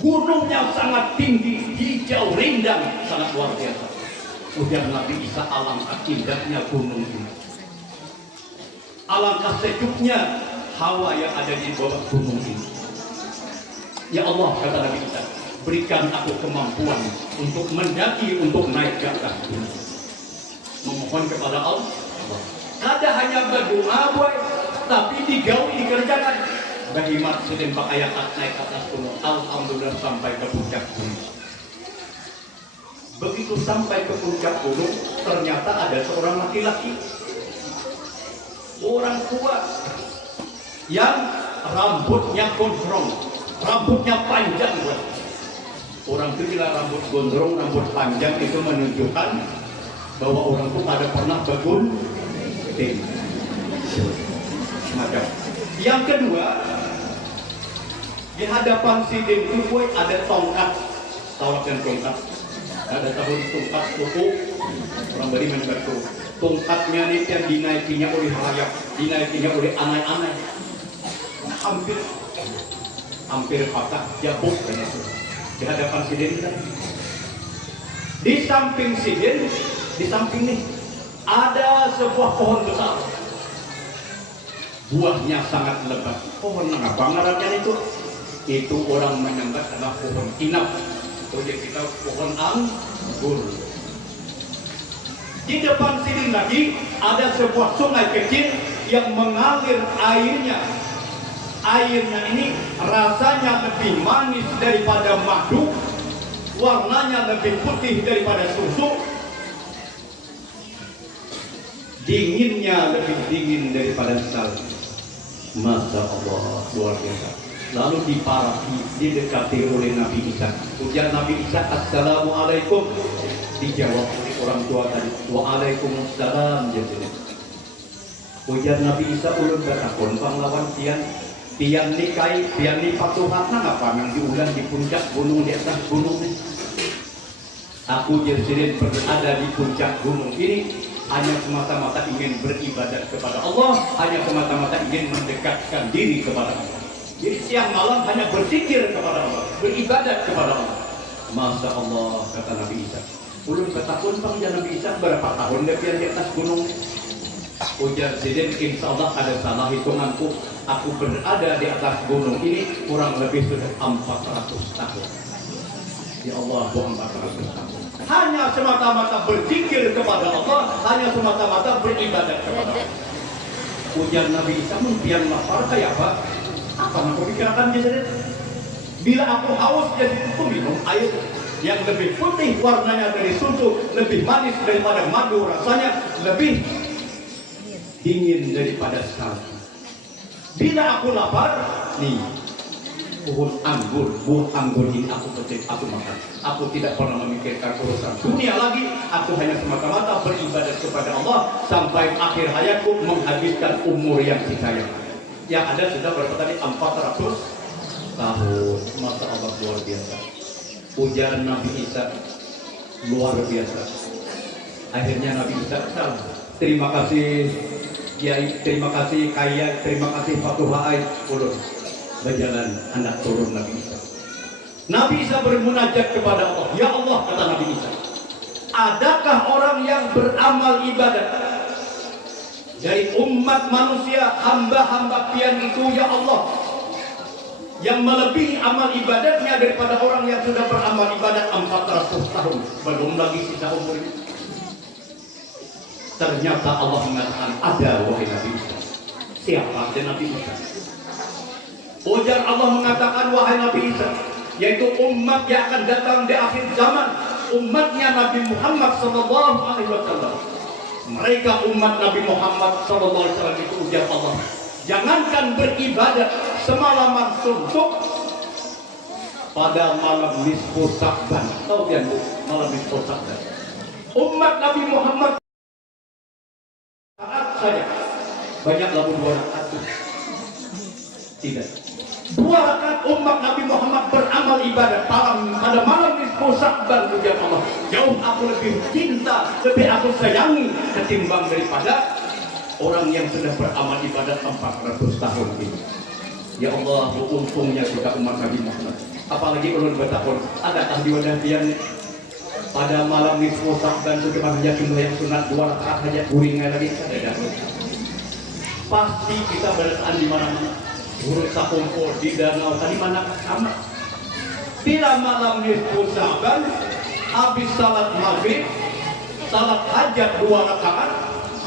Gunung yang sangat tinggi, hijau, rindang, sangat luar biasa. Ujar Nabi Isa, alangkah indahnya gunung ini, alangkah sejuknya hawa yang ada di bawah gunung ini. Ya Allah, kata Nabi Isa, berikan aku kemampuan untuk mendaki, untuk naik ke atas gunung. Memohon kepada Allah. Ada hanya berdoa, boy, tapi digawi, dikerjakan. Bahimat sedang pakai naik ke atas gunung. Alhamdulillah sampai ke puncak gunung. Begitu sampai ke puncak gunung, ternyata ada seorang laki-laki, orang tua, yang rambutnya gondrong, rambutnya panjang, boy. Orang itu bila rambut gondrong, rambut panjang itu menunjukkan bahwa orang itu pada pernah bergunting. Maka yang kedua, di hadapan si Denkuboy ada tongkat, tawak dan tongkat. Ada tahun tongkat kuku, orang beri menberku. Tongkatnya ini yang dinaikinya oleh rakyat, dinaikinya oleh anai-anai. hampir patah jabuk dan itu di hadapan sidin kita. Di samping sidin, di samping nih ada sebuah pohon besar. Buahnya sangat lebat. Pohon apa ngarannya itu? Itu orang menyangka adalah pohon inap. Jadi kita pohon anggur. Di depan sini lagi ada sebuah sungai kecil yang mengalir airnya. Airnya ini rasanya lebih manis daripada madu, warnanya lebih putih daripada susu, dinginnya lebih dingin daripada salju. Masya Allah, luar biasa. Lalu didekati oleh Nabi Isa. Ujar Nabi Isa, Assalamualaikum. Dijawab oleh orang tua tadi, Waalaikumsalam. Ujar Nabi Isa, ulun bertakon pahlawan tiang nikai, tiang nipak Tuhan apa yang diulang di puncak gunung, di atas gunung ini. Aku jadi berada di puncak gunung ini hanya semata-mata ingin beribadat kepada Allah, hanya semata-mata ingin mendekatkan diri kepada Allah. Jadi siang malam hanya berzikir kepada Allah, beribadat kepada Allah. Masya Allah, kata Nabi Isa. Ulun bertakun panjang Nabi Isa berapa tahun dia di atas gunung? Ujar Sidin, insya Allah ada salah hitunganku. Aku berada di atas gunung ini kurang lebih sudah 400 tahun. Ya Allah, 400 tahun. Hanya semata-mata berzikir kepada Allah, hanya semata-mata beribadat kepada Allah. Ujar Nabi Isa, mungkin lapar kayak apa? Apa yang kau pikirkan jadi? Bila aku haus jadi aku minum air yang lebih putih warnanya dari susu, lebih manis daripada madu, rasanya lebih dingin daripada salju. Bila aku lapar, nih pohon anggur, buah anggur ini aku petik, aku makan. Aku tidak pernah memikirkan urusan dunia lagi. Aku hanya semata-mata beribadat kepada Allah sampai akhir hayatku, menghabiskan umur yang disayang. Yang ada sudah berapa tadi? 400 tahun. Masa Allah luar biasa. Ujar Nabi Isa luar biasa. Akhirnya Nabi Isa salam. Terima kasih Kiai, terima kasih Kaya, terima kasih Pak Tuhai. Ulun berjalan anak turun Nabi Isa. Nabi Isa bermunajat kepada Allah. Ya Allah, kata Nabi Isa, adakah orang yang beramal ibadat dari umat manusia, hamba-hamba pian itu, ya Allah, yang melebihi amal ibadatnya daripada orang yang sudah beramal ibadat 400 tahun, belum lagi sisa umur ini? Ternyata Allah mengatakan, ada wahai Nabi Isa. Siapa dia Nabi Isa? Ujar Allah mengatakan, wahai Nabi Isa, yaitu umat yang akan datang di akhir zaman, umatnya Nabi Muhammad SAW. Mereka umat Nabi Muhammad SAW itu, ujar Allah, jangankan beribadat semalaman suntuk, pada malam nisfu Sa'ban. Tahu kan malam nisfu Sa'ban? Umat Nabi Muhammad saat saja banyak lagu 2 rakaat. Tidak. 2 rakaat umat Nabi Muhammad beramal ibadat pada malam nisfu Sa'ban, ujar Allah. Jauh aku lebih cinta, lebih aku sayangi ketimbang daripada orang yang sudah beramal ibadat 400 tahun ini. Ya Allah, untungnya kita umat Nabi Muhammad. Apalagi ulun bertakun, adakah di wadah pian pada malam nisfu Sa'ban itu cuma hanya jumlah yang sunat 2 rakaat saja, kuringnya lagi ada. Pasti kita berada di mana-mana. Urut sakumpul di danau tadi mana sama. Bila malam nisfu Sa'ban, habis salat maghrib, salat hajat 2 rakaat,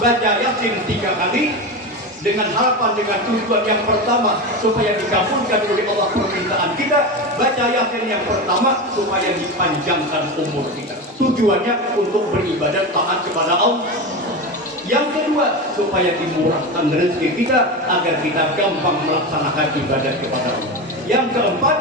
baca Yasin 3 kali, dengan harapan, dengan tujuan yang pertama supaya dikabulkan oleh Allah permintaan kita. Baca Yasin yang pertama supaya dipanjangkan umur kita. Tujuannya untuk beribadat taat kepada Allah. Yang kedua, supaya dimurahkan rezeki kita agar kita gampang melaksanakan ibadat kepada Allah. Yang keempat,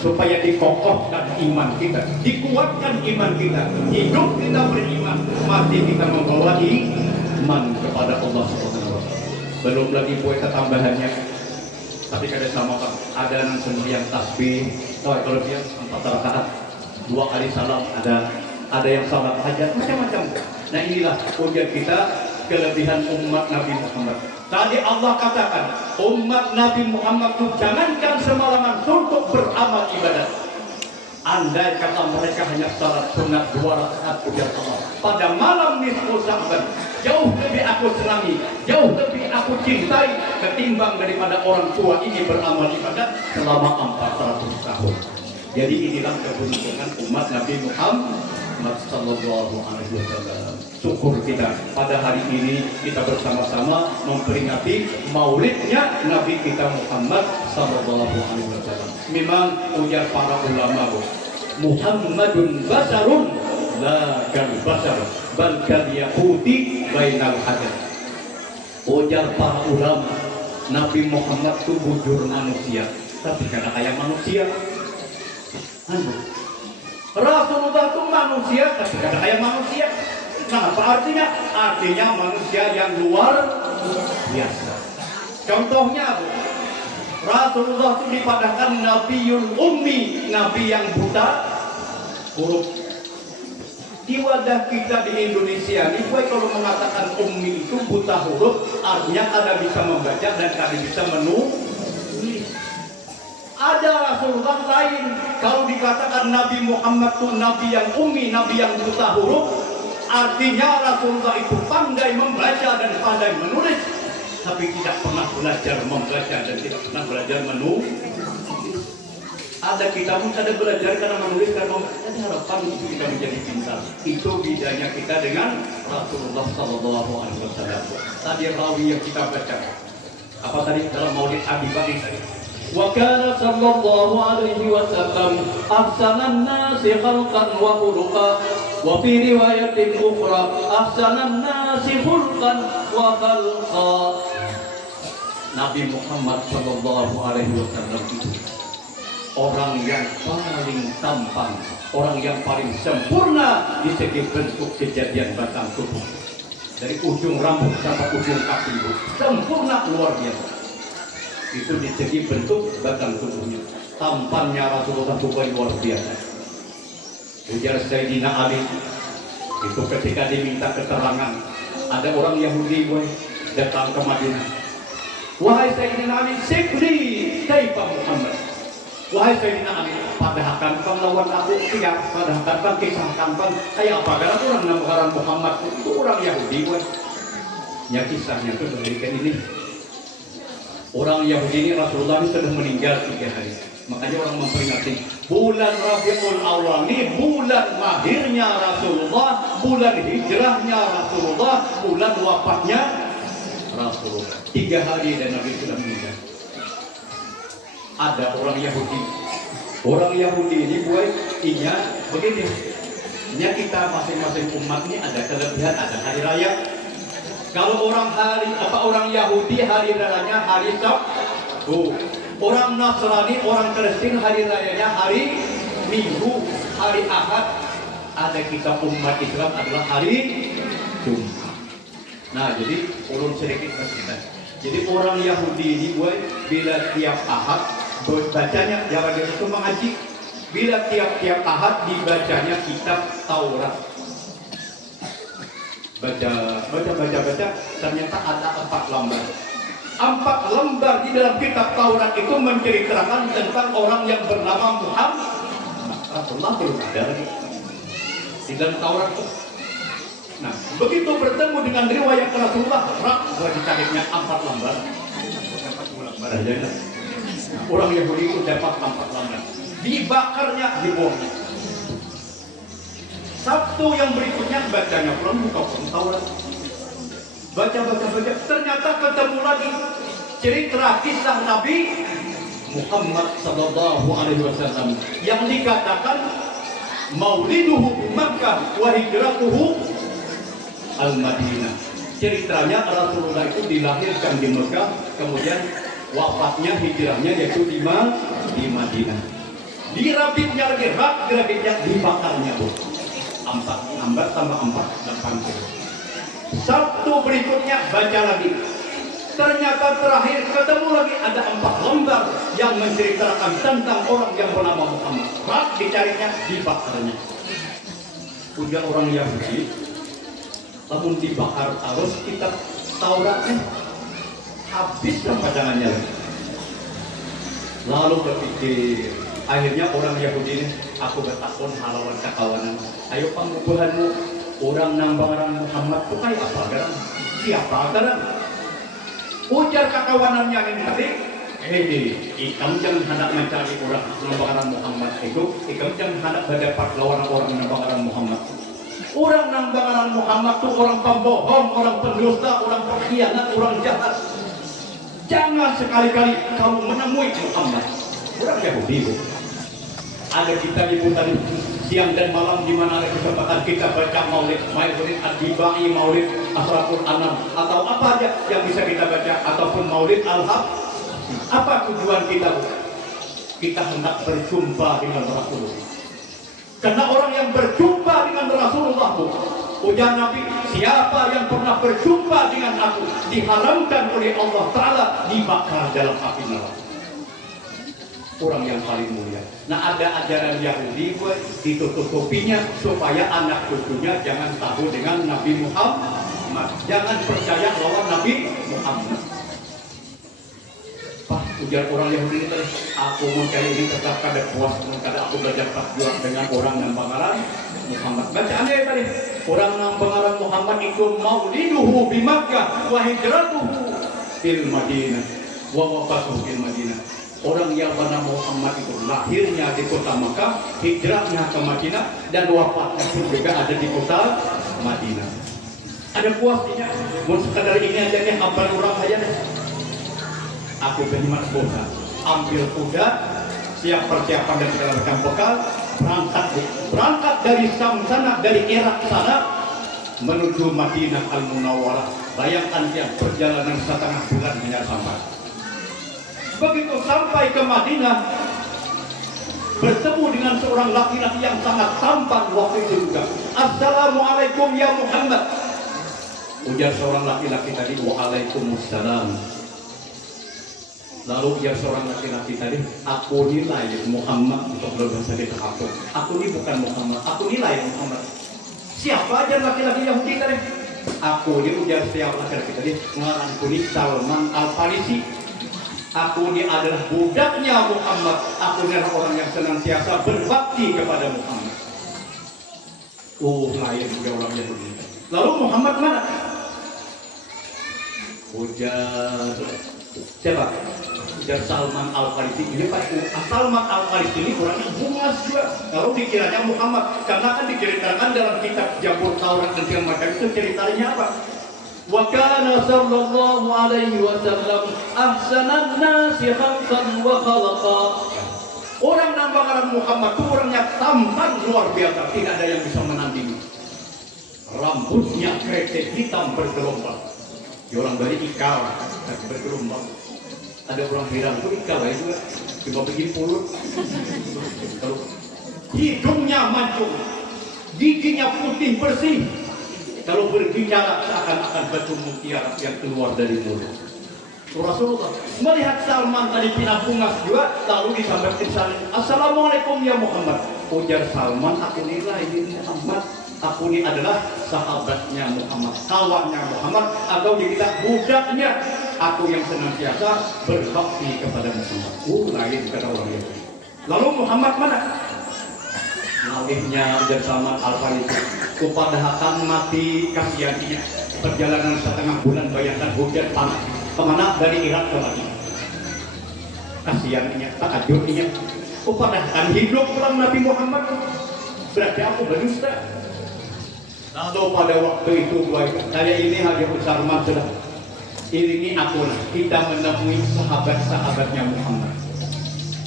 supaya dikokohkan iman kita, dikuatkan iman kita, hidup kita beriman, mati kita membawa iman kepada Allah Subhanahu wa Ta'ala. Belum lagi poin tambahannya. Tapi kada sama kan, ada yang sembahyang tasbih, kalau dia 4 rakaat, 2 kali salam, ada yang salat hajat, macam-macam. Nah inilah ujian kita kelebihan umat Nabi Muhammad. Tadi Allah katakan, umat Nabi Muhammad itu jangankan semalaman untuk beramal ibadat. Andai kata mereka hanya salat sunat 2 rakaat ujar Allah pada malam nisfu Sya'ban, jauh lebih aku senangi, jauh lebih aku cintai ketimbang daripada orang tua ini beramal ibadat selama 400 tahun. Jadi inilah keberuntungan umat Nabi Muhammad sallallahu alaihi wasallam. Syukur kita pada hari ini kita bersama-sama memperingati maulidnya Nabi kita Muhammad sallallahu alaihi wasallam. Memang ujar para ulama, Muhammadun basarun la kal basar bal kal yaquti bainal hajar. Ujar para ulama, Nabi Muhammad itu bujur manusia, tapi karena kayak manusia. Rasulullah itu manusia, tapi kadang kayak manusia. Kenapa artinya? Artinya manusia yang luar biasa. Contohnya apa? Rasulullah itu dipadahkan Nabiul Ummi, Nabi yang buta huruf. Di wadah kita di Indonesia ini, kalau mengatakan ummi itu buta huruf, artinya kada bisa membaca dan kada bisa menulis. Ada Rasulullah lain. Kalau dikatakan Nabi Muhammad itu Nabi yang ummi, Nabi yang buta huruf, artinya Rasulullah itu pandai membaca dan pandai menulis, tapi tidak pernah belajar membaca dan tidak pernah belajar menulis. Ada kita pun ada belajar karena menulis, karena membaca. Harapan itu kita menjadi pintar. Itu bedanya kita dengan Rasulullah sallallahu alaihi wasallam. Tadi rawi yang kita baca, apa tadi dalam Maulid Abi Bakar tadi? Wa kana sallallahu alaihi wasallam ahsanan nasi khalqan wa khuluqan wa fi riwayatin ukhra ahsanan nasi khulqan wa khalqan. Nabi Muhammad sallallahu alaihi wasallam itu orang yang paling tampan, orang yang paling sempurna di segi bentuk kejadian batang tubuh. Dari ujung rambut sampai ujung kaki itu sempurna luar biasa. Itu di segi bentuk batang tubuhnya. Tampannya Rasulullah itu luar biasa. Ujar Sayyidina Ali itu ketika diminta keterangan, ada orang Yahudi datang ke Madinah. Wahai Sayyidina Ali, sikli kaifa Muhammad. Wahai Sayyidina Ali, padahkan kang lawan aku siap, padahkan kang kisahkan kang kayak apa karena orang namakan Muhammad itu orang Yahudi ya kisahnya itu demikian ini. Orang Yahudi ini Rasulullah ini sudah meninggal 3 hari. Makanya orang memperingati bulan Rabiul Awal ini bulan mahirnya Rasulullah, bulan hijrahnya Rasulullah, bulan wafatnya Rasulullah. 3 hari dan Nabi sudah meninggal. Ada orang Yahudi. Orang Yahudi ini ingat begini. Nya kita masing-masing umat ini ada kelebihan, ada hari raya. Kalau orang Yahudi hari rayanya hari Sabtu. Orang Nasrani, orang Kristen hari rayanya hari Minggu, hari Ahad. Ada kita umat Islam adalah hari Jumat. Nah, jadi urun sedikit kita. Jadi orang Yahudi ini bila tiap Ahad bacanya jangan itu mengaji. Bila tiap Ahad dibacanya kitab Taurat. Baca, ternyata ada 4 lembar. 4 lembar di dalam kitab Taurat itu menceritakan tentang orang yang bernama Muhammad. Rasulullah belum ada lagi di dalam Taurat itu. Nah, begitu bertemu dengan riwayat Rasulullah, dicarinya 4 lembar. 4 lembar aja. Orang Yahudi itu dapat 4 lembar. Dibakarnya, dibuangnya. Sabtu yang berikutnya bacanya pulang buka Taurat. Baca. Ternyata ketemu lagi cerita kisah Nabi Muhammad sallallahu alaihi wasallam yang dikatakan mauliduhu di Makkah wa hijratuhu al-Madinah. Ceritanya Rasulullah itu dilahirkan di Mekah, kemudian wafatnya hijrahnya yaitu di Madinah. Dirabitnya lagi, dirabitnya dibakarnya bu. 4 tambah 4 8. Sabtu berikutnya baca lagi. Ternyata terakhir ketemu lagi ada 4 lembar yang menceritakan tentang orang yang bernama Muhammad. Dicarinya, dibakarnya. Ujar orang Yahudi, Lamun dibakar terus kitab Tauratnya habis kan pajangannya. Lalu berpikir, akhirnya orang Yahudi ini, aku bertakun halawan kakawanan. Ayo pengubuhanmu, orang nambangan Muhammad itu kayak apa kan? Siapa kan? Ujar kakawanannya ini tadi, ikam jangan hendak mencari orang nambangan Muhammad itu, ikam jangan hendak berdebat lawan orang nambangan Muhammad. Orang nambangan Muhammad itu orang pembohong, orang pendusta, orang pengkhianat, orang jahat. Jangan sekali-kali kamu menemui Muhammad. Orang Yahudi itu. Ada kita liputan siang dan malam di mana ada kesempatan kita baca maulid Ad-Dibai, maulid Asraful Anam, atau apa aja yang bisa kita baca, ataupun maulid Al-Haq. Apa tujuan kita? Kita hendak berjumpa dengan Rasulullah. Karena orang yang berjumpa dengan Rasulullah, ujar Nabi, siapa yang pernah berjumpa dengan aku diharamkan oleh Allah Ta'ala dibakar dalam api neraka. Orang yang paling mulia. Nah, ada ajaran Yahudi ditutup-tutupinya supaya anak cucunya jangan tahu dengan Nabi Muhammad, jangan percaya lawan Nabi Muhammad. Pak, ujar orang Yahudi itu, aku mencari ini tetap kada puas, kada aku belajar berjuang dengan orang yang bakaran Muhammad. Bacaannya tadi, orang yang bakaran Muhammad itu mauliduhu di Makkah wa hijratuhu fil Madinah wa wafatuhu fil Madinah. Orang yang bernama Muhammad itu lahirnya di kota Makkah, hijrahnya ke Madinah, dan wafatnya pun juga ada di kota Madinah. Ada puasnya, mau sekadar ini aja nih, hafal orang aja deh. Aku berjimat kuda, ambil kuda, siap persiapan dan segala macam bekal, berangkat dari Sam sana, dari Irak sana, menuju Madinah Al-Munawwarah. Bayangkan dia perjalanan setengah bulan hanya sampai. Begitu sampai ke Madinah, bertemu dengan seorang laki-laki yang sangat tampan waktu itu juga. Assalamualaikum ya Muhammad. Ujar seorang laki-laki tadi, waalaikumsalam. Lalu dia seorang laki-laki tadi, aku nilai Muhammad untuk berbahasa kita aku. Aku ini bukan Muhammad, aku nilai Muhammad. Siapa aja laki-laki Yahudi tadi? Aku ini ujar siapa laki-laki tadi? Ngaranku ini Salman Al-Farisi. Aku ini adalah budaknya Muhammad. Aku ini adalah orang yang senantiasa berbakti kepada Muhammad. Lain juga orang Yahudi. Lalu Muhammad mana? Ujar siapa? Ujar Salman Al-Farisi. Ini Pak, Salman Al-Farisi ini orangnya bungas juga. Kalau dikiranya Muhammad, karena kan diceritakan dalam kitab Jabur Taurat dan segala macam itu ceritanya apa? Wa kana sallallahu alaihi wasallam ahsanan nasi khalqan wa khalaqa. Orang nambangan Muhammad itu orangnya tampan luar biasa, tidak ada yang bisa menandingi. Rambutnya kretek hitam bergelombang. Di orang Bali ikal bergelombang. Ada orang bilang itu ikal ya juga, cuma bikin pulut. Hidungnya mancung, giginya putih bersih. Kalau berbicara seakan-akan batu mutiara yang keluar dari mulut. Rasulullah melihat Salman tadi pinabungas juga, lalu disampaikan saling, Assalamualaikum ya Muhammad. Ujar Salman, aku nilai ini Muhammad. Aku ini adalah sahabatnya Muhammad, kawannya Muhammad, atau kita budaknya. Aku yang senantiasa berbakti kepada Muhammad. Lain kata orang itu. Lalu Muhammad mana? Nabinya ujar Salman Al-Farisi, kepada akan mati kasihannya. Perjalanan setengah bulan, bayangkan hujan panas. Kemana? Dari Irak ke Madinah. Kasihannya, takajurnya. Kepada akan hidup pulang Nabi Muhammad. Berarti aku berdusta. Lalu pada waktu itu saya ini Haji Salman sudah iringi aku, kita menemui sahabat-sahabatnya Muhammad.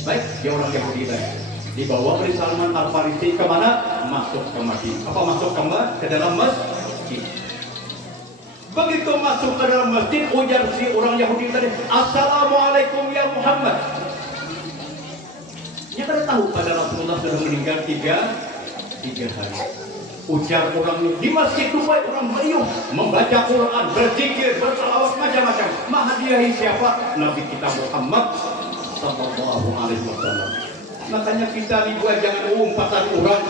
Baik, dia orang Yahudi tadi. Dibawa oleh Salman Al-Farisi kemana? Masuk ke Madinah. Apa masuk ke dalam masjid? Begitu masuk ke dalam masjid, ujar si orang Yahudi tadi, Assalamualaikum ya Muhammad. Dia pada tahu pada Rasulullah sudah meninggal tiga hari. Ujar orang di masjid itu baik orang meriuh, membaca Quran, berzikir, bersalawat macam-macam. Menghadiahi siapa? Nabi kita Muhammad sallallahu alaihi wasallam. Makanya kita dibuat jangan umpatan orang.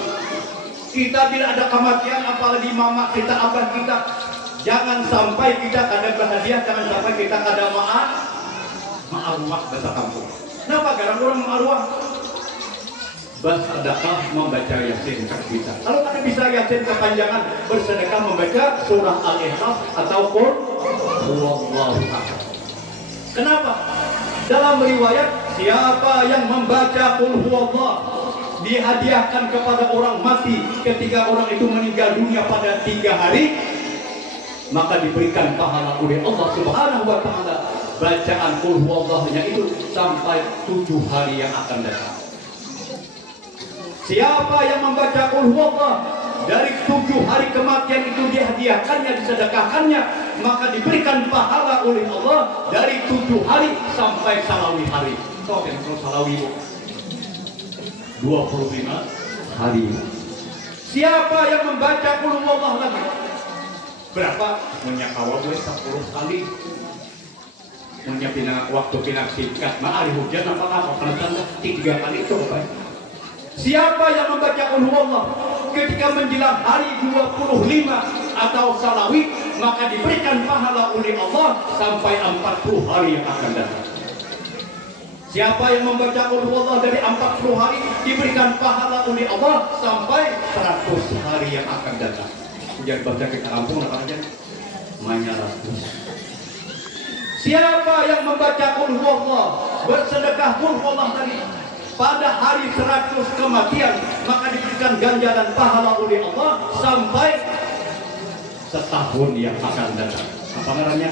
Kita bila ada kematian, apalagi mama kita, abah kita, jangan sampai kita kada berhadiah, jangan sampai kita kada ma'arwah bahasa kampung. Kenapa garang orang ma'arwah? Bersedekah membaca Yasin kan bisa. Kalau kada bisa Yasin kepanjangan, bersedekah membaca surah Al-Ikhlas atau Qul Huwallahu Ahad. Kenapa? Dalam riwayat, siapa yang membaca Qul Huwallah dihadiahkan kepada orang mati ketika orang itu meninggal dunia pada 3 hari, maka diberikan pahala oleh Allah Subhanahu wa taala bacaan Qul Huwallahnya itu sampai 7 hari yang akan datang. Siapa yang membaca Qul Huwallah dari 7 hari kematian itu dihadiahkannya, disedekahkannya, maka diberikan pahala oleh Allah dari 7 hari sampai salawi hari. Kau kan kalau salawi 25 hari. Siapa yang membaca Qul Huwallah lagi? Berapa? Menyakawa gue 10 kali. Menyapina waktu pinak singkat. Ma'ari hujan apa-apa. Penonton 3 kali itu apa? Siapa yang membaca Qul Huwallah ketika menjelang hari 25 atau salawi, maka diberikan pahala oleh Allah sampai 40 hari yang akan datang. Siapa yang membaca Qul Huwallah dari 40 hari, diberikan pahala oleh Allah sampai 100 hari yang akan datang. Jangan baca kita kampung apa aja? Ratus. Siapa yang membaca Qul Huwallah, bersedekah Qul Huwallah tadi pada hari 100 kematian, maka diberikan ganjaran pahala oleh Allah sampai setahun yang akan datang. Apa namanya?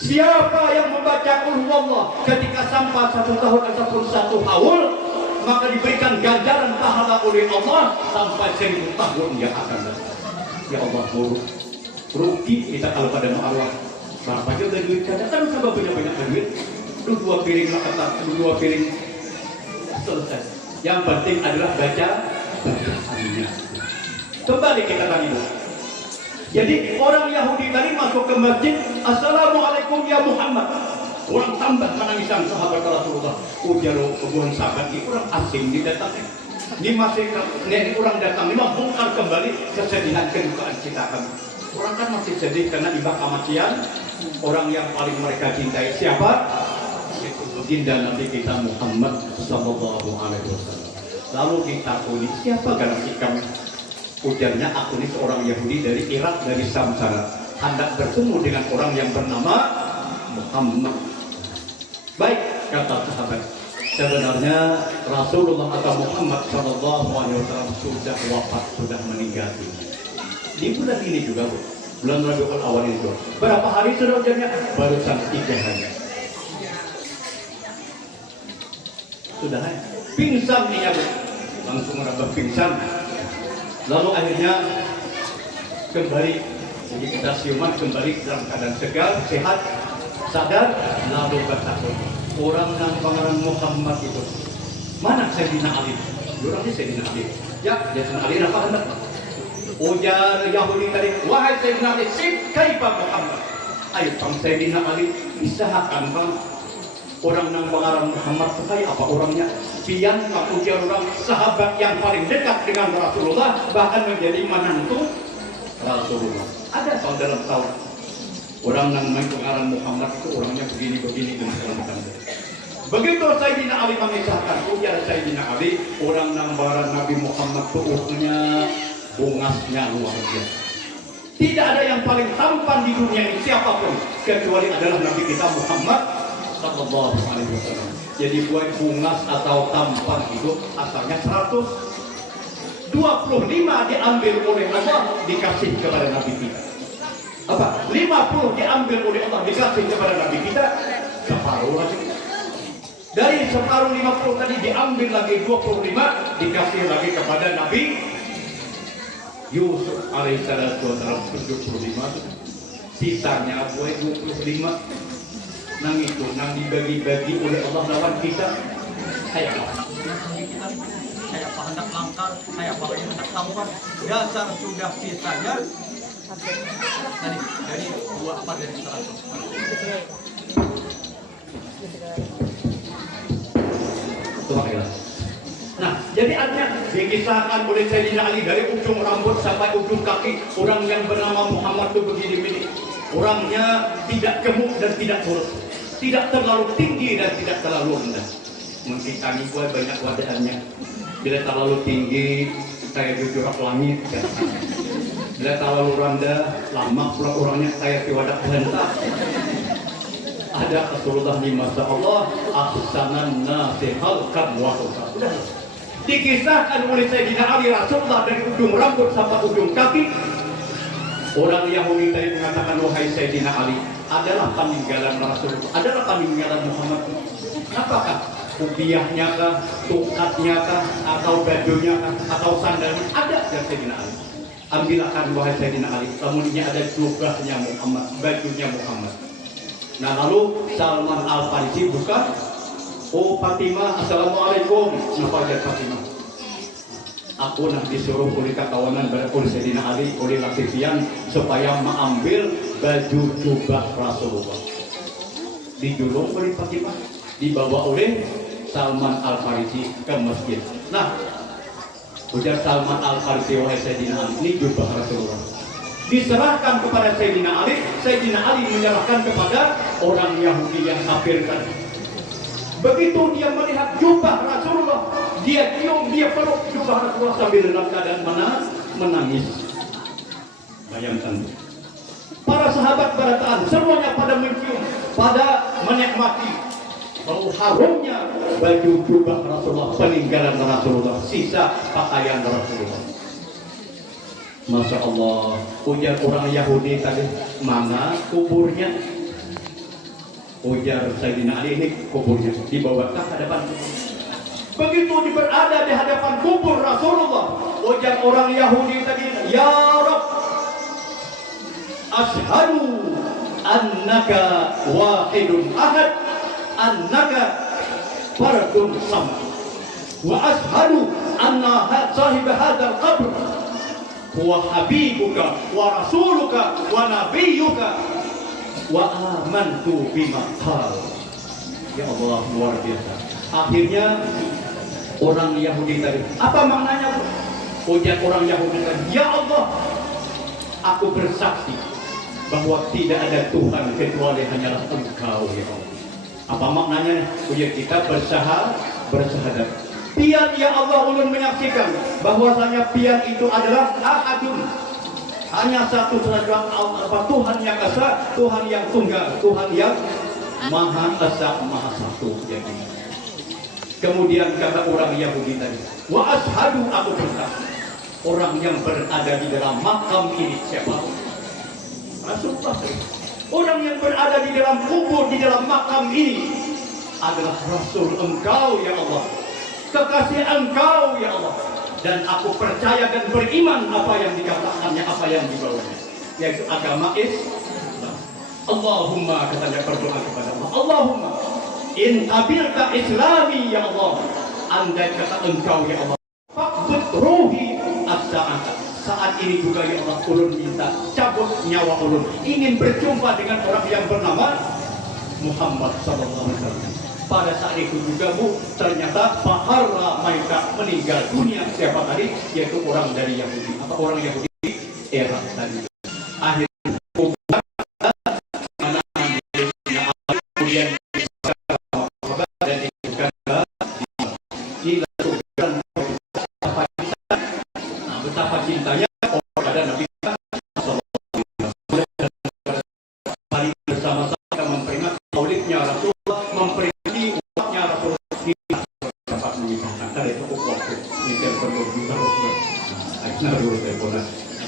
Siapa yang membaca Qul Huwallah ketika sampai 1 tahun ataupun 1 haul, maka diberikan ganjaran pahala oleh Allah sampai 1000 tahun yang akan datang. Ya Allah, rugi kita kalau pada ma'arwah. Berapa aja udah duit kada kan coba banyak-banyak duit. 2 piring makan, 2 piring selesai. Yang penting adalah bacaannya. Kembali kita tadi. Jadi orang Yahudi tadi masuk ke masjid, Assalamualaikum ya Muhammad. Orang tambah menangisan sahabat Rasulullah. Ujar hubungan sahabat ini orang asing didatangin. Ini masih ini orang datang, ini membongkar kembali kesedihan kedukaan kita kan. Orang kan masih sedih karena ibadah kematian orang yang paling mereka cintai. Siapa? Baginda Nabi kita Muhammad sallallahu alaihi wasallam. Lalu ditakuni, siapa garang ikam? Ujarnya, aku ini seorang Yahudi dari Irak, dari Syam sana, hendak bertemu dengan orang yang bernama Muhammad. Baik, kata sahabat, sebenarnya Rasulullah atau Muhammad sallallahu alaihi wasallam sudah wafat, sudah meninggal dunia. Di bulan ini juga, bulan Rabiul Awal ini juga. Berapa hari sudah ujarnya? Barusan 3 hari. Sudah pingsan nih ya, langsung meraba pingsan. Lalu akhirnya kembali, jadi kita siuman kembali dalam keadaan segar, sehat, sadar. Lalu bertakut, orang yang pangeran Muhammad itu mana Sayyidina Ali? Orangnya Sayyidina Ali. Ya, Sayyidina Ali apa hendak? Ujar Yahudi tadi, wahai Sayyidina Ali, sib kaifa Muhammad? Ayo bang Sayyidina Ali, usahakan bang orang yang pangeran Muhammad sekali apa orangnya? Pian ujar orang sahabat yang paling dekat dengan Rasulullah, bahkan menjadi menantu Rasulullah. Ada tahun dalam tahun orang yang pangeran Muhammad itu orangnya begini-begini dan segala macam. Begitu Sayyidina Ali mengisahkan, ujar Sayyidina Ali, orang yang barang Nabi Muhammad itu umurnya bungasnya luar biasa. Tidak ada yang paling tampan di dunia ini siapapun kecuali adalah Nabi kita Muhammad sallallahu alaihi wasallam. Jadi buat bungas atau tampan itu asalnya 125 diambil oleh Allah dikasih kepada Nabi kita. Apa? 50 diambil oleh Allah dikasih kepada Nabi kita, separuh lagi. Dari separuh 50 tadi diambil lagi 25 dikasih lagi kepada Nabi Yusuf alaihissalatu wassalam 75. Sisanya buat 25. Nang itu, nang dibagi-bagi oleh Allah lawan kita. Kayak apa? Kayak apa hendak langkar, kayak apa hendak tamukan. Dasar sudah sisanya. Dari 2 apa dari 100. Nah, Jadi artinya dikisahkan oleh Sayyidina Ali dari ujung rambut sampai ujung kaki, orang yang bernama Muhammad itu begini-begini. Orangnya tidak gemuk dan tidak kurus, tidak terlalu tinggi dan tidak terlalu rendah. Mungkin kami buat banyak wadahannya. Bila terlalu tinggi kayak jujurak langit, ya. Bila terlalu rendah, lama pula orangnya kayak wadah hentak. Ada Rasulullah ni Masya Allah, ahsanan nasihal wa sudah. Dikisahkan oleh Sayyidina Ali Rasulullah dari ujung rambut sampai ujung kaki. Orang Yahudi tadi mengatakan, wahai Sayyidina Ali, adalah peninggalan Rasulullah, adalah peninggalan Muhammad. Apakah kupiahnya kah, tukatnya kah, atau bajunya kah, atau sandalnya? Ada dari Sayyidina Ali. Ambilkan wahai Sayyidina Ali, kemudian ada jubahnya Muhammad, bajunya Muhammad. Nah lalu Salman Al-Farisi buka, oh Fatimah, Assalamualaikum. Kenapa aja Fatimah? Aku nak disuruh oleh kawanan oleh Sayyidina Ali, oleh Laksifian supaya mengambil baju jubah Rasulullah. Dijulung oleh Fatimah, dibawa oleh Salman Al-Farisi ke masjid. Nah, ujar Salman Al-Farisi, wahai Sayyidina Ali, ini jubah Rasulullah. Diserahkan kepada Sayyidina Ali, Sayyidina Ali menyerahkan kepada orang Yahudi yang kafir tadi. Begitu dia melihat jubah Rasulullah, dia cium, dia peluk jubah Rasulullah sambil dalam keadaan menangis. Bayangkan, para sahabat barataan semuanya pada mencium, pada menikmati bau harumnya baju jubah Rasulullah, peninggalan Rasulullah, sisa pakaian Rasulullah. Masya Allah, ujar orang Yahudi tadi, mana kuburnya? Ujar Sayyidina Ali, ini kuburnya, dibawa ke hadapan. Begitu berada di hadapan kubur Rasulullah, ujar orang Yahudi tadi, ya Rabb, ashhadu annaka wahidun ahad, annaka fardun samad, wa ashhadu anna sahib hadzal qabr wa habibuka wa rasuluka wa nabiyuka wa amantu bima qal. Ya Allah, luar biasa. Akhirnya orang Yahudi tadi, apa maknanya? Ujar orang Yahudi tadi, ya Allah, aku bersaksi bahwa tidak ada Tuhan kecuali hanyalah Engkau, ya Allah. Apa maknanya? Ujar kita bersahadat. Pian ya Allah, ulun menyaksikan bahwasanya pian itu adalah ahadun, hanya satu saja Tuhan yang esa, Tuhan yang tunggal, Tuhan yang maha esa, maha satu. Jadi kemudian kata orang Yahudi tadi, wa ashadu, aku bersaksi orang yang berada di dalam makam ini siapa? Rasulullah. Orang yang berada di dalam kubur, di dalam makam ini adalah Rasul Engkau ya Allah, kekasih Engkau ya Allah, dan aku percaya dan beriman apa yang dikatakannya, apa yang dibawanya, yaitu agama Islam. Allahumma, katanya berdoa kepada Allah, Allahumma in qabilta islami ya Allah, andai kata Engkau ya Allah, faqbut ruhi as-sa'ata, saat ini juga ya Allah, ulun minta cabut nyawa ulun, ingin berjumpa dengan orang yang bernama Muhammad sallallahu alaihi wasallam. Pada saat itu juga Bu, ternyata Faharra Maita meninggal dunia. Siapa tadi? Yaitu orang dari Yahudi. Apa orang Yahudi? Era tadi. Akhirnya kemudian dan dikuburkan betapa cintanya kepada Nabi bersama-sama memperingati maulidnya Rasulullah, memperingati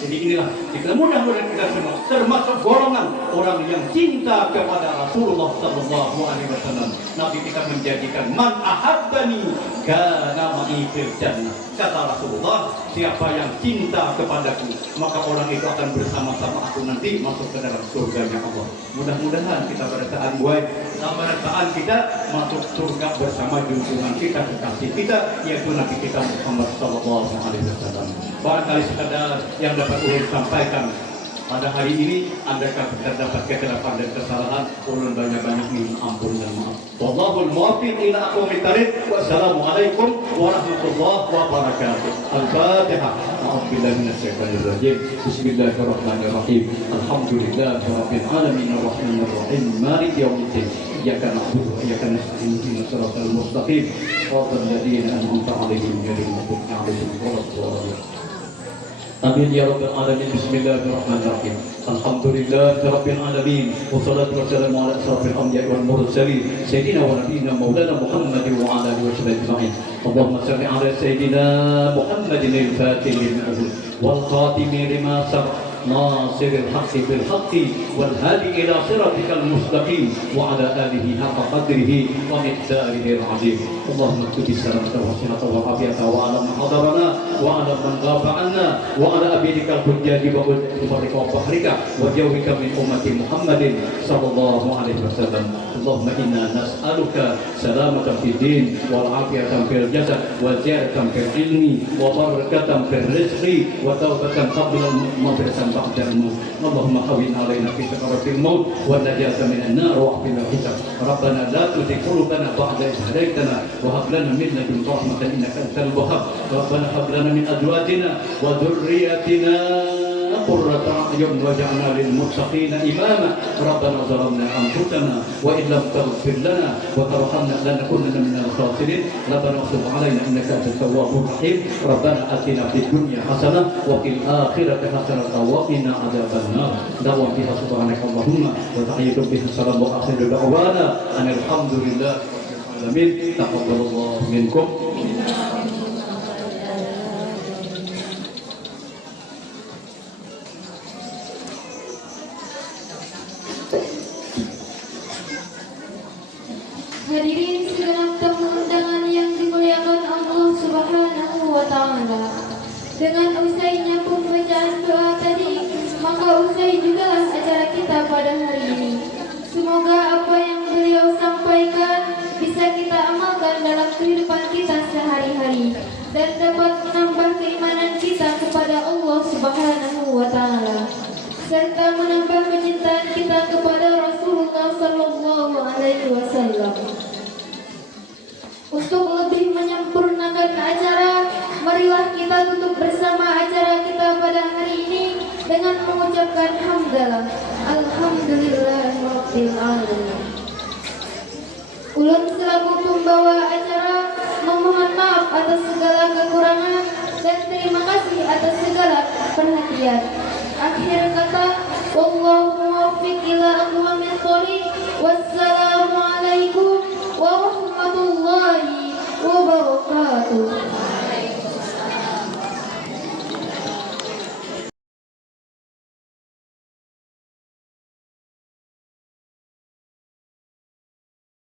jadi inilah kita mudah-mudahan kita semua termasuk golongan orang yang cinta kepada Rasulullah sallallahu alaihi wasallam. Nabi kita menjadikan man ahabbani kana ma'i fil jannah. Kata Rasulullah, siapa yang cinta kepadaku, maka orang itu akan bersama-sama aku nanti masuk ke dalam surganya Allah. Mudah-mudahan kita pada saat kita masuk surga bersama junjungan kita, kekasih kita, yaitu Nabi kita Muhammad sallallahu alaihi wasallam. Barangkali sekadar yang dapat ulun sampaikan Pada hari ini andaikan terdapat kekeliruan dan kesalahan, ulun banyak-banyak minta ampun dan maaf. Wallahul muwaffiq ila aqwamit thariq. Wassalamualaikum warahmatullahi wabarakatuh. Al-Fatihah. A'udzubillahi minasyaitonir rajim. Bismillahirrahmanirrahim. Alhamdulillahirabbil alamin arrahmanir rahim maliki yaumiddin. Iyyaka na'budu wa iyyaka nasta'in ihdinas siratal mustaqim. Shiratal ladzina an'amta 'alaihim ghairil maghdubi 'alaihim waladdallin. Amin ya rabbal alamin. Bismillahirrahmanirrahim. Alhamdulillahi rabbil alamin. Wassalatu wassalamu ala asyrafil anbiya'i wal mursalin sayyidina wa nabiyyina maulana Muhammadin wa ala alihi wasallam ajma'in. Allahumma shalli ala sayyidina Muhammadin al-fatih lima wal khatimi lima sabaq ناصر الحق بالحق والهادي إلى صراطك المستقيم وعلى آله حق قدره ومقداره العظيم. اللهم اكتب السلامة والصحة والعافية وعلى من حضرنا وعلى من غاب عنا وعلى أبيك الحجاج وبرك وبحرك وجوك من أمة محمد صلى الله عليه وسلم. اللهم إنا نسألك سلامة في الدين والعافية في الجسد وزيادة في العلم وبركة في الرزق وتوبة قبل المغفرة بعد الموت. اللهم هون علينا في سكرات الموت والنجاة من النار واحفظنا الحساب. ربنا لا تزغ قلوبنا بعد إذ هديتنا وهب لنا من لدنك رحمة إنك أنت الوهاب. ربنا هب لنا من أزواجنا وذرياتنا قرة أعين واجعلنا للمتقين إماما. ربنا ظلمنا أنفسنا وإن لم تغفر لنا وترحمنا لنكونن من الخاسرين. ربنا اغفر علينا إنك أنت التواب الرحيم. ربنا آتنا في الدنيا حسنة وفي الآخرة حسنة وقنا عذاب النار. دعوة فيها سبحانك اللهم وتحية فيها السلام وآخر دعوانا أن الحمد لله رب العالمين. تقبل الله منكم. Hadirin segenap tamu undangan yang dimuliakan Allah Subhanahu wa Ta'ala. Dengan usainya pembacaan doa tadi, maka usai juga acara kita pada hari ini. Semoga apa yang beliau sampaikan bisa kita amalkan dalam kehidupan kita sehari-hari dan dapat menambah keimanan kita kepada Allah Subhanahu wa Ta'ala, serta menambah kecintaan kita kepada Rasulullah Sallallahu Alaihi Wasallam. Untuk lebih menyempurnakan acara, marilah kita tutup bersama acara kita pada hari ini dengan mengucapkan hamdalah. Alhamdulillahirabbil alamin. Ulun selaku pembawa acara memohon maaf atas segala kekurangan dan terima kasih atas segala perhatian. Akhir kata, wallahu muwaffiq ila aqwamit thoriq. Wassalam.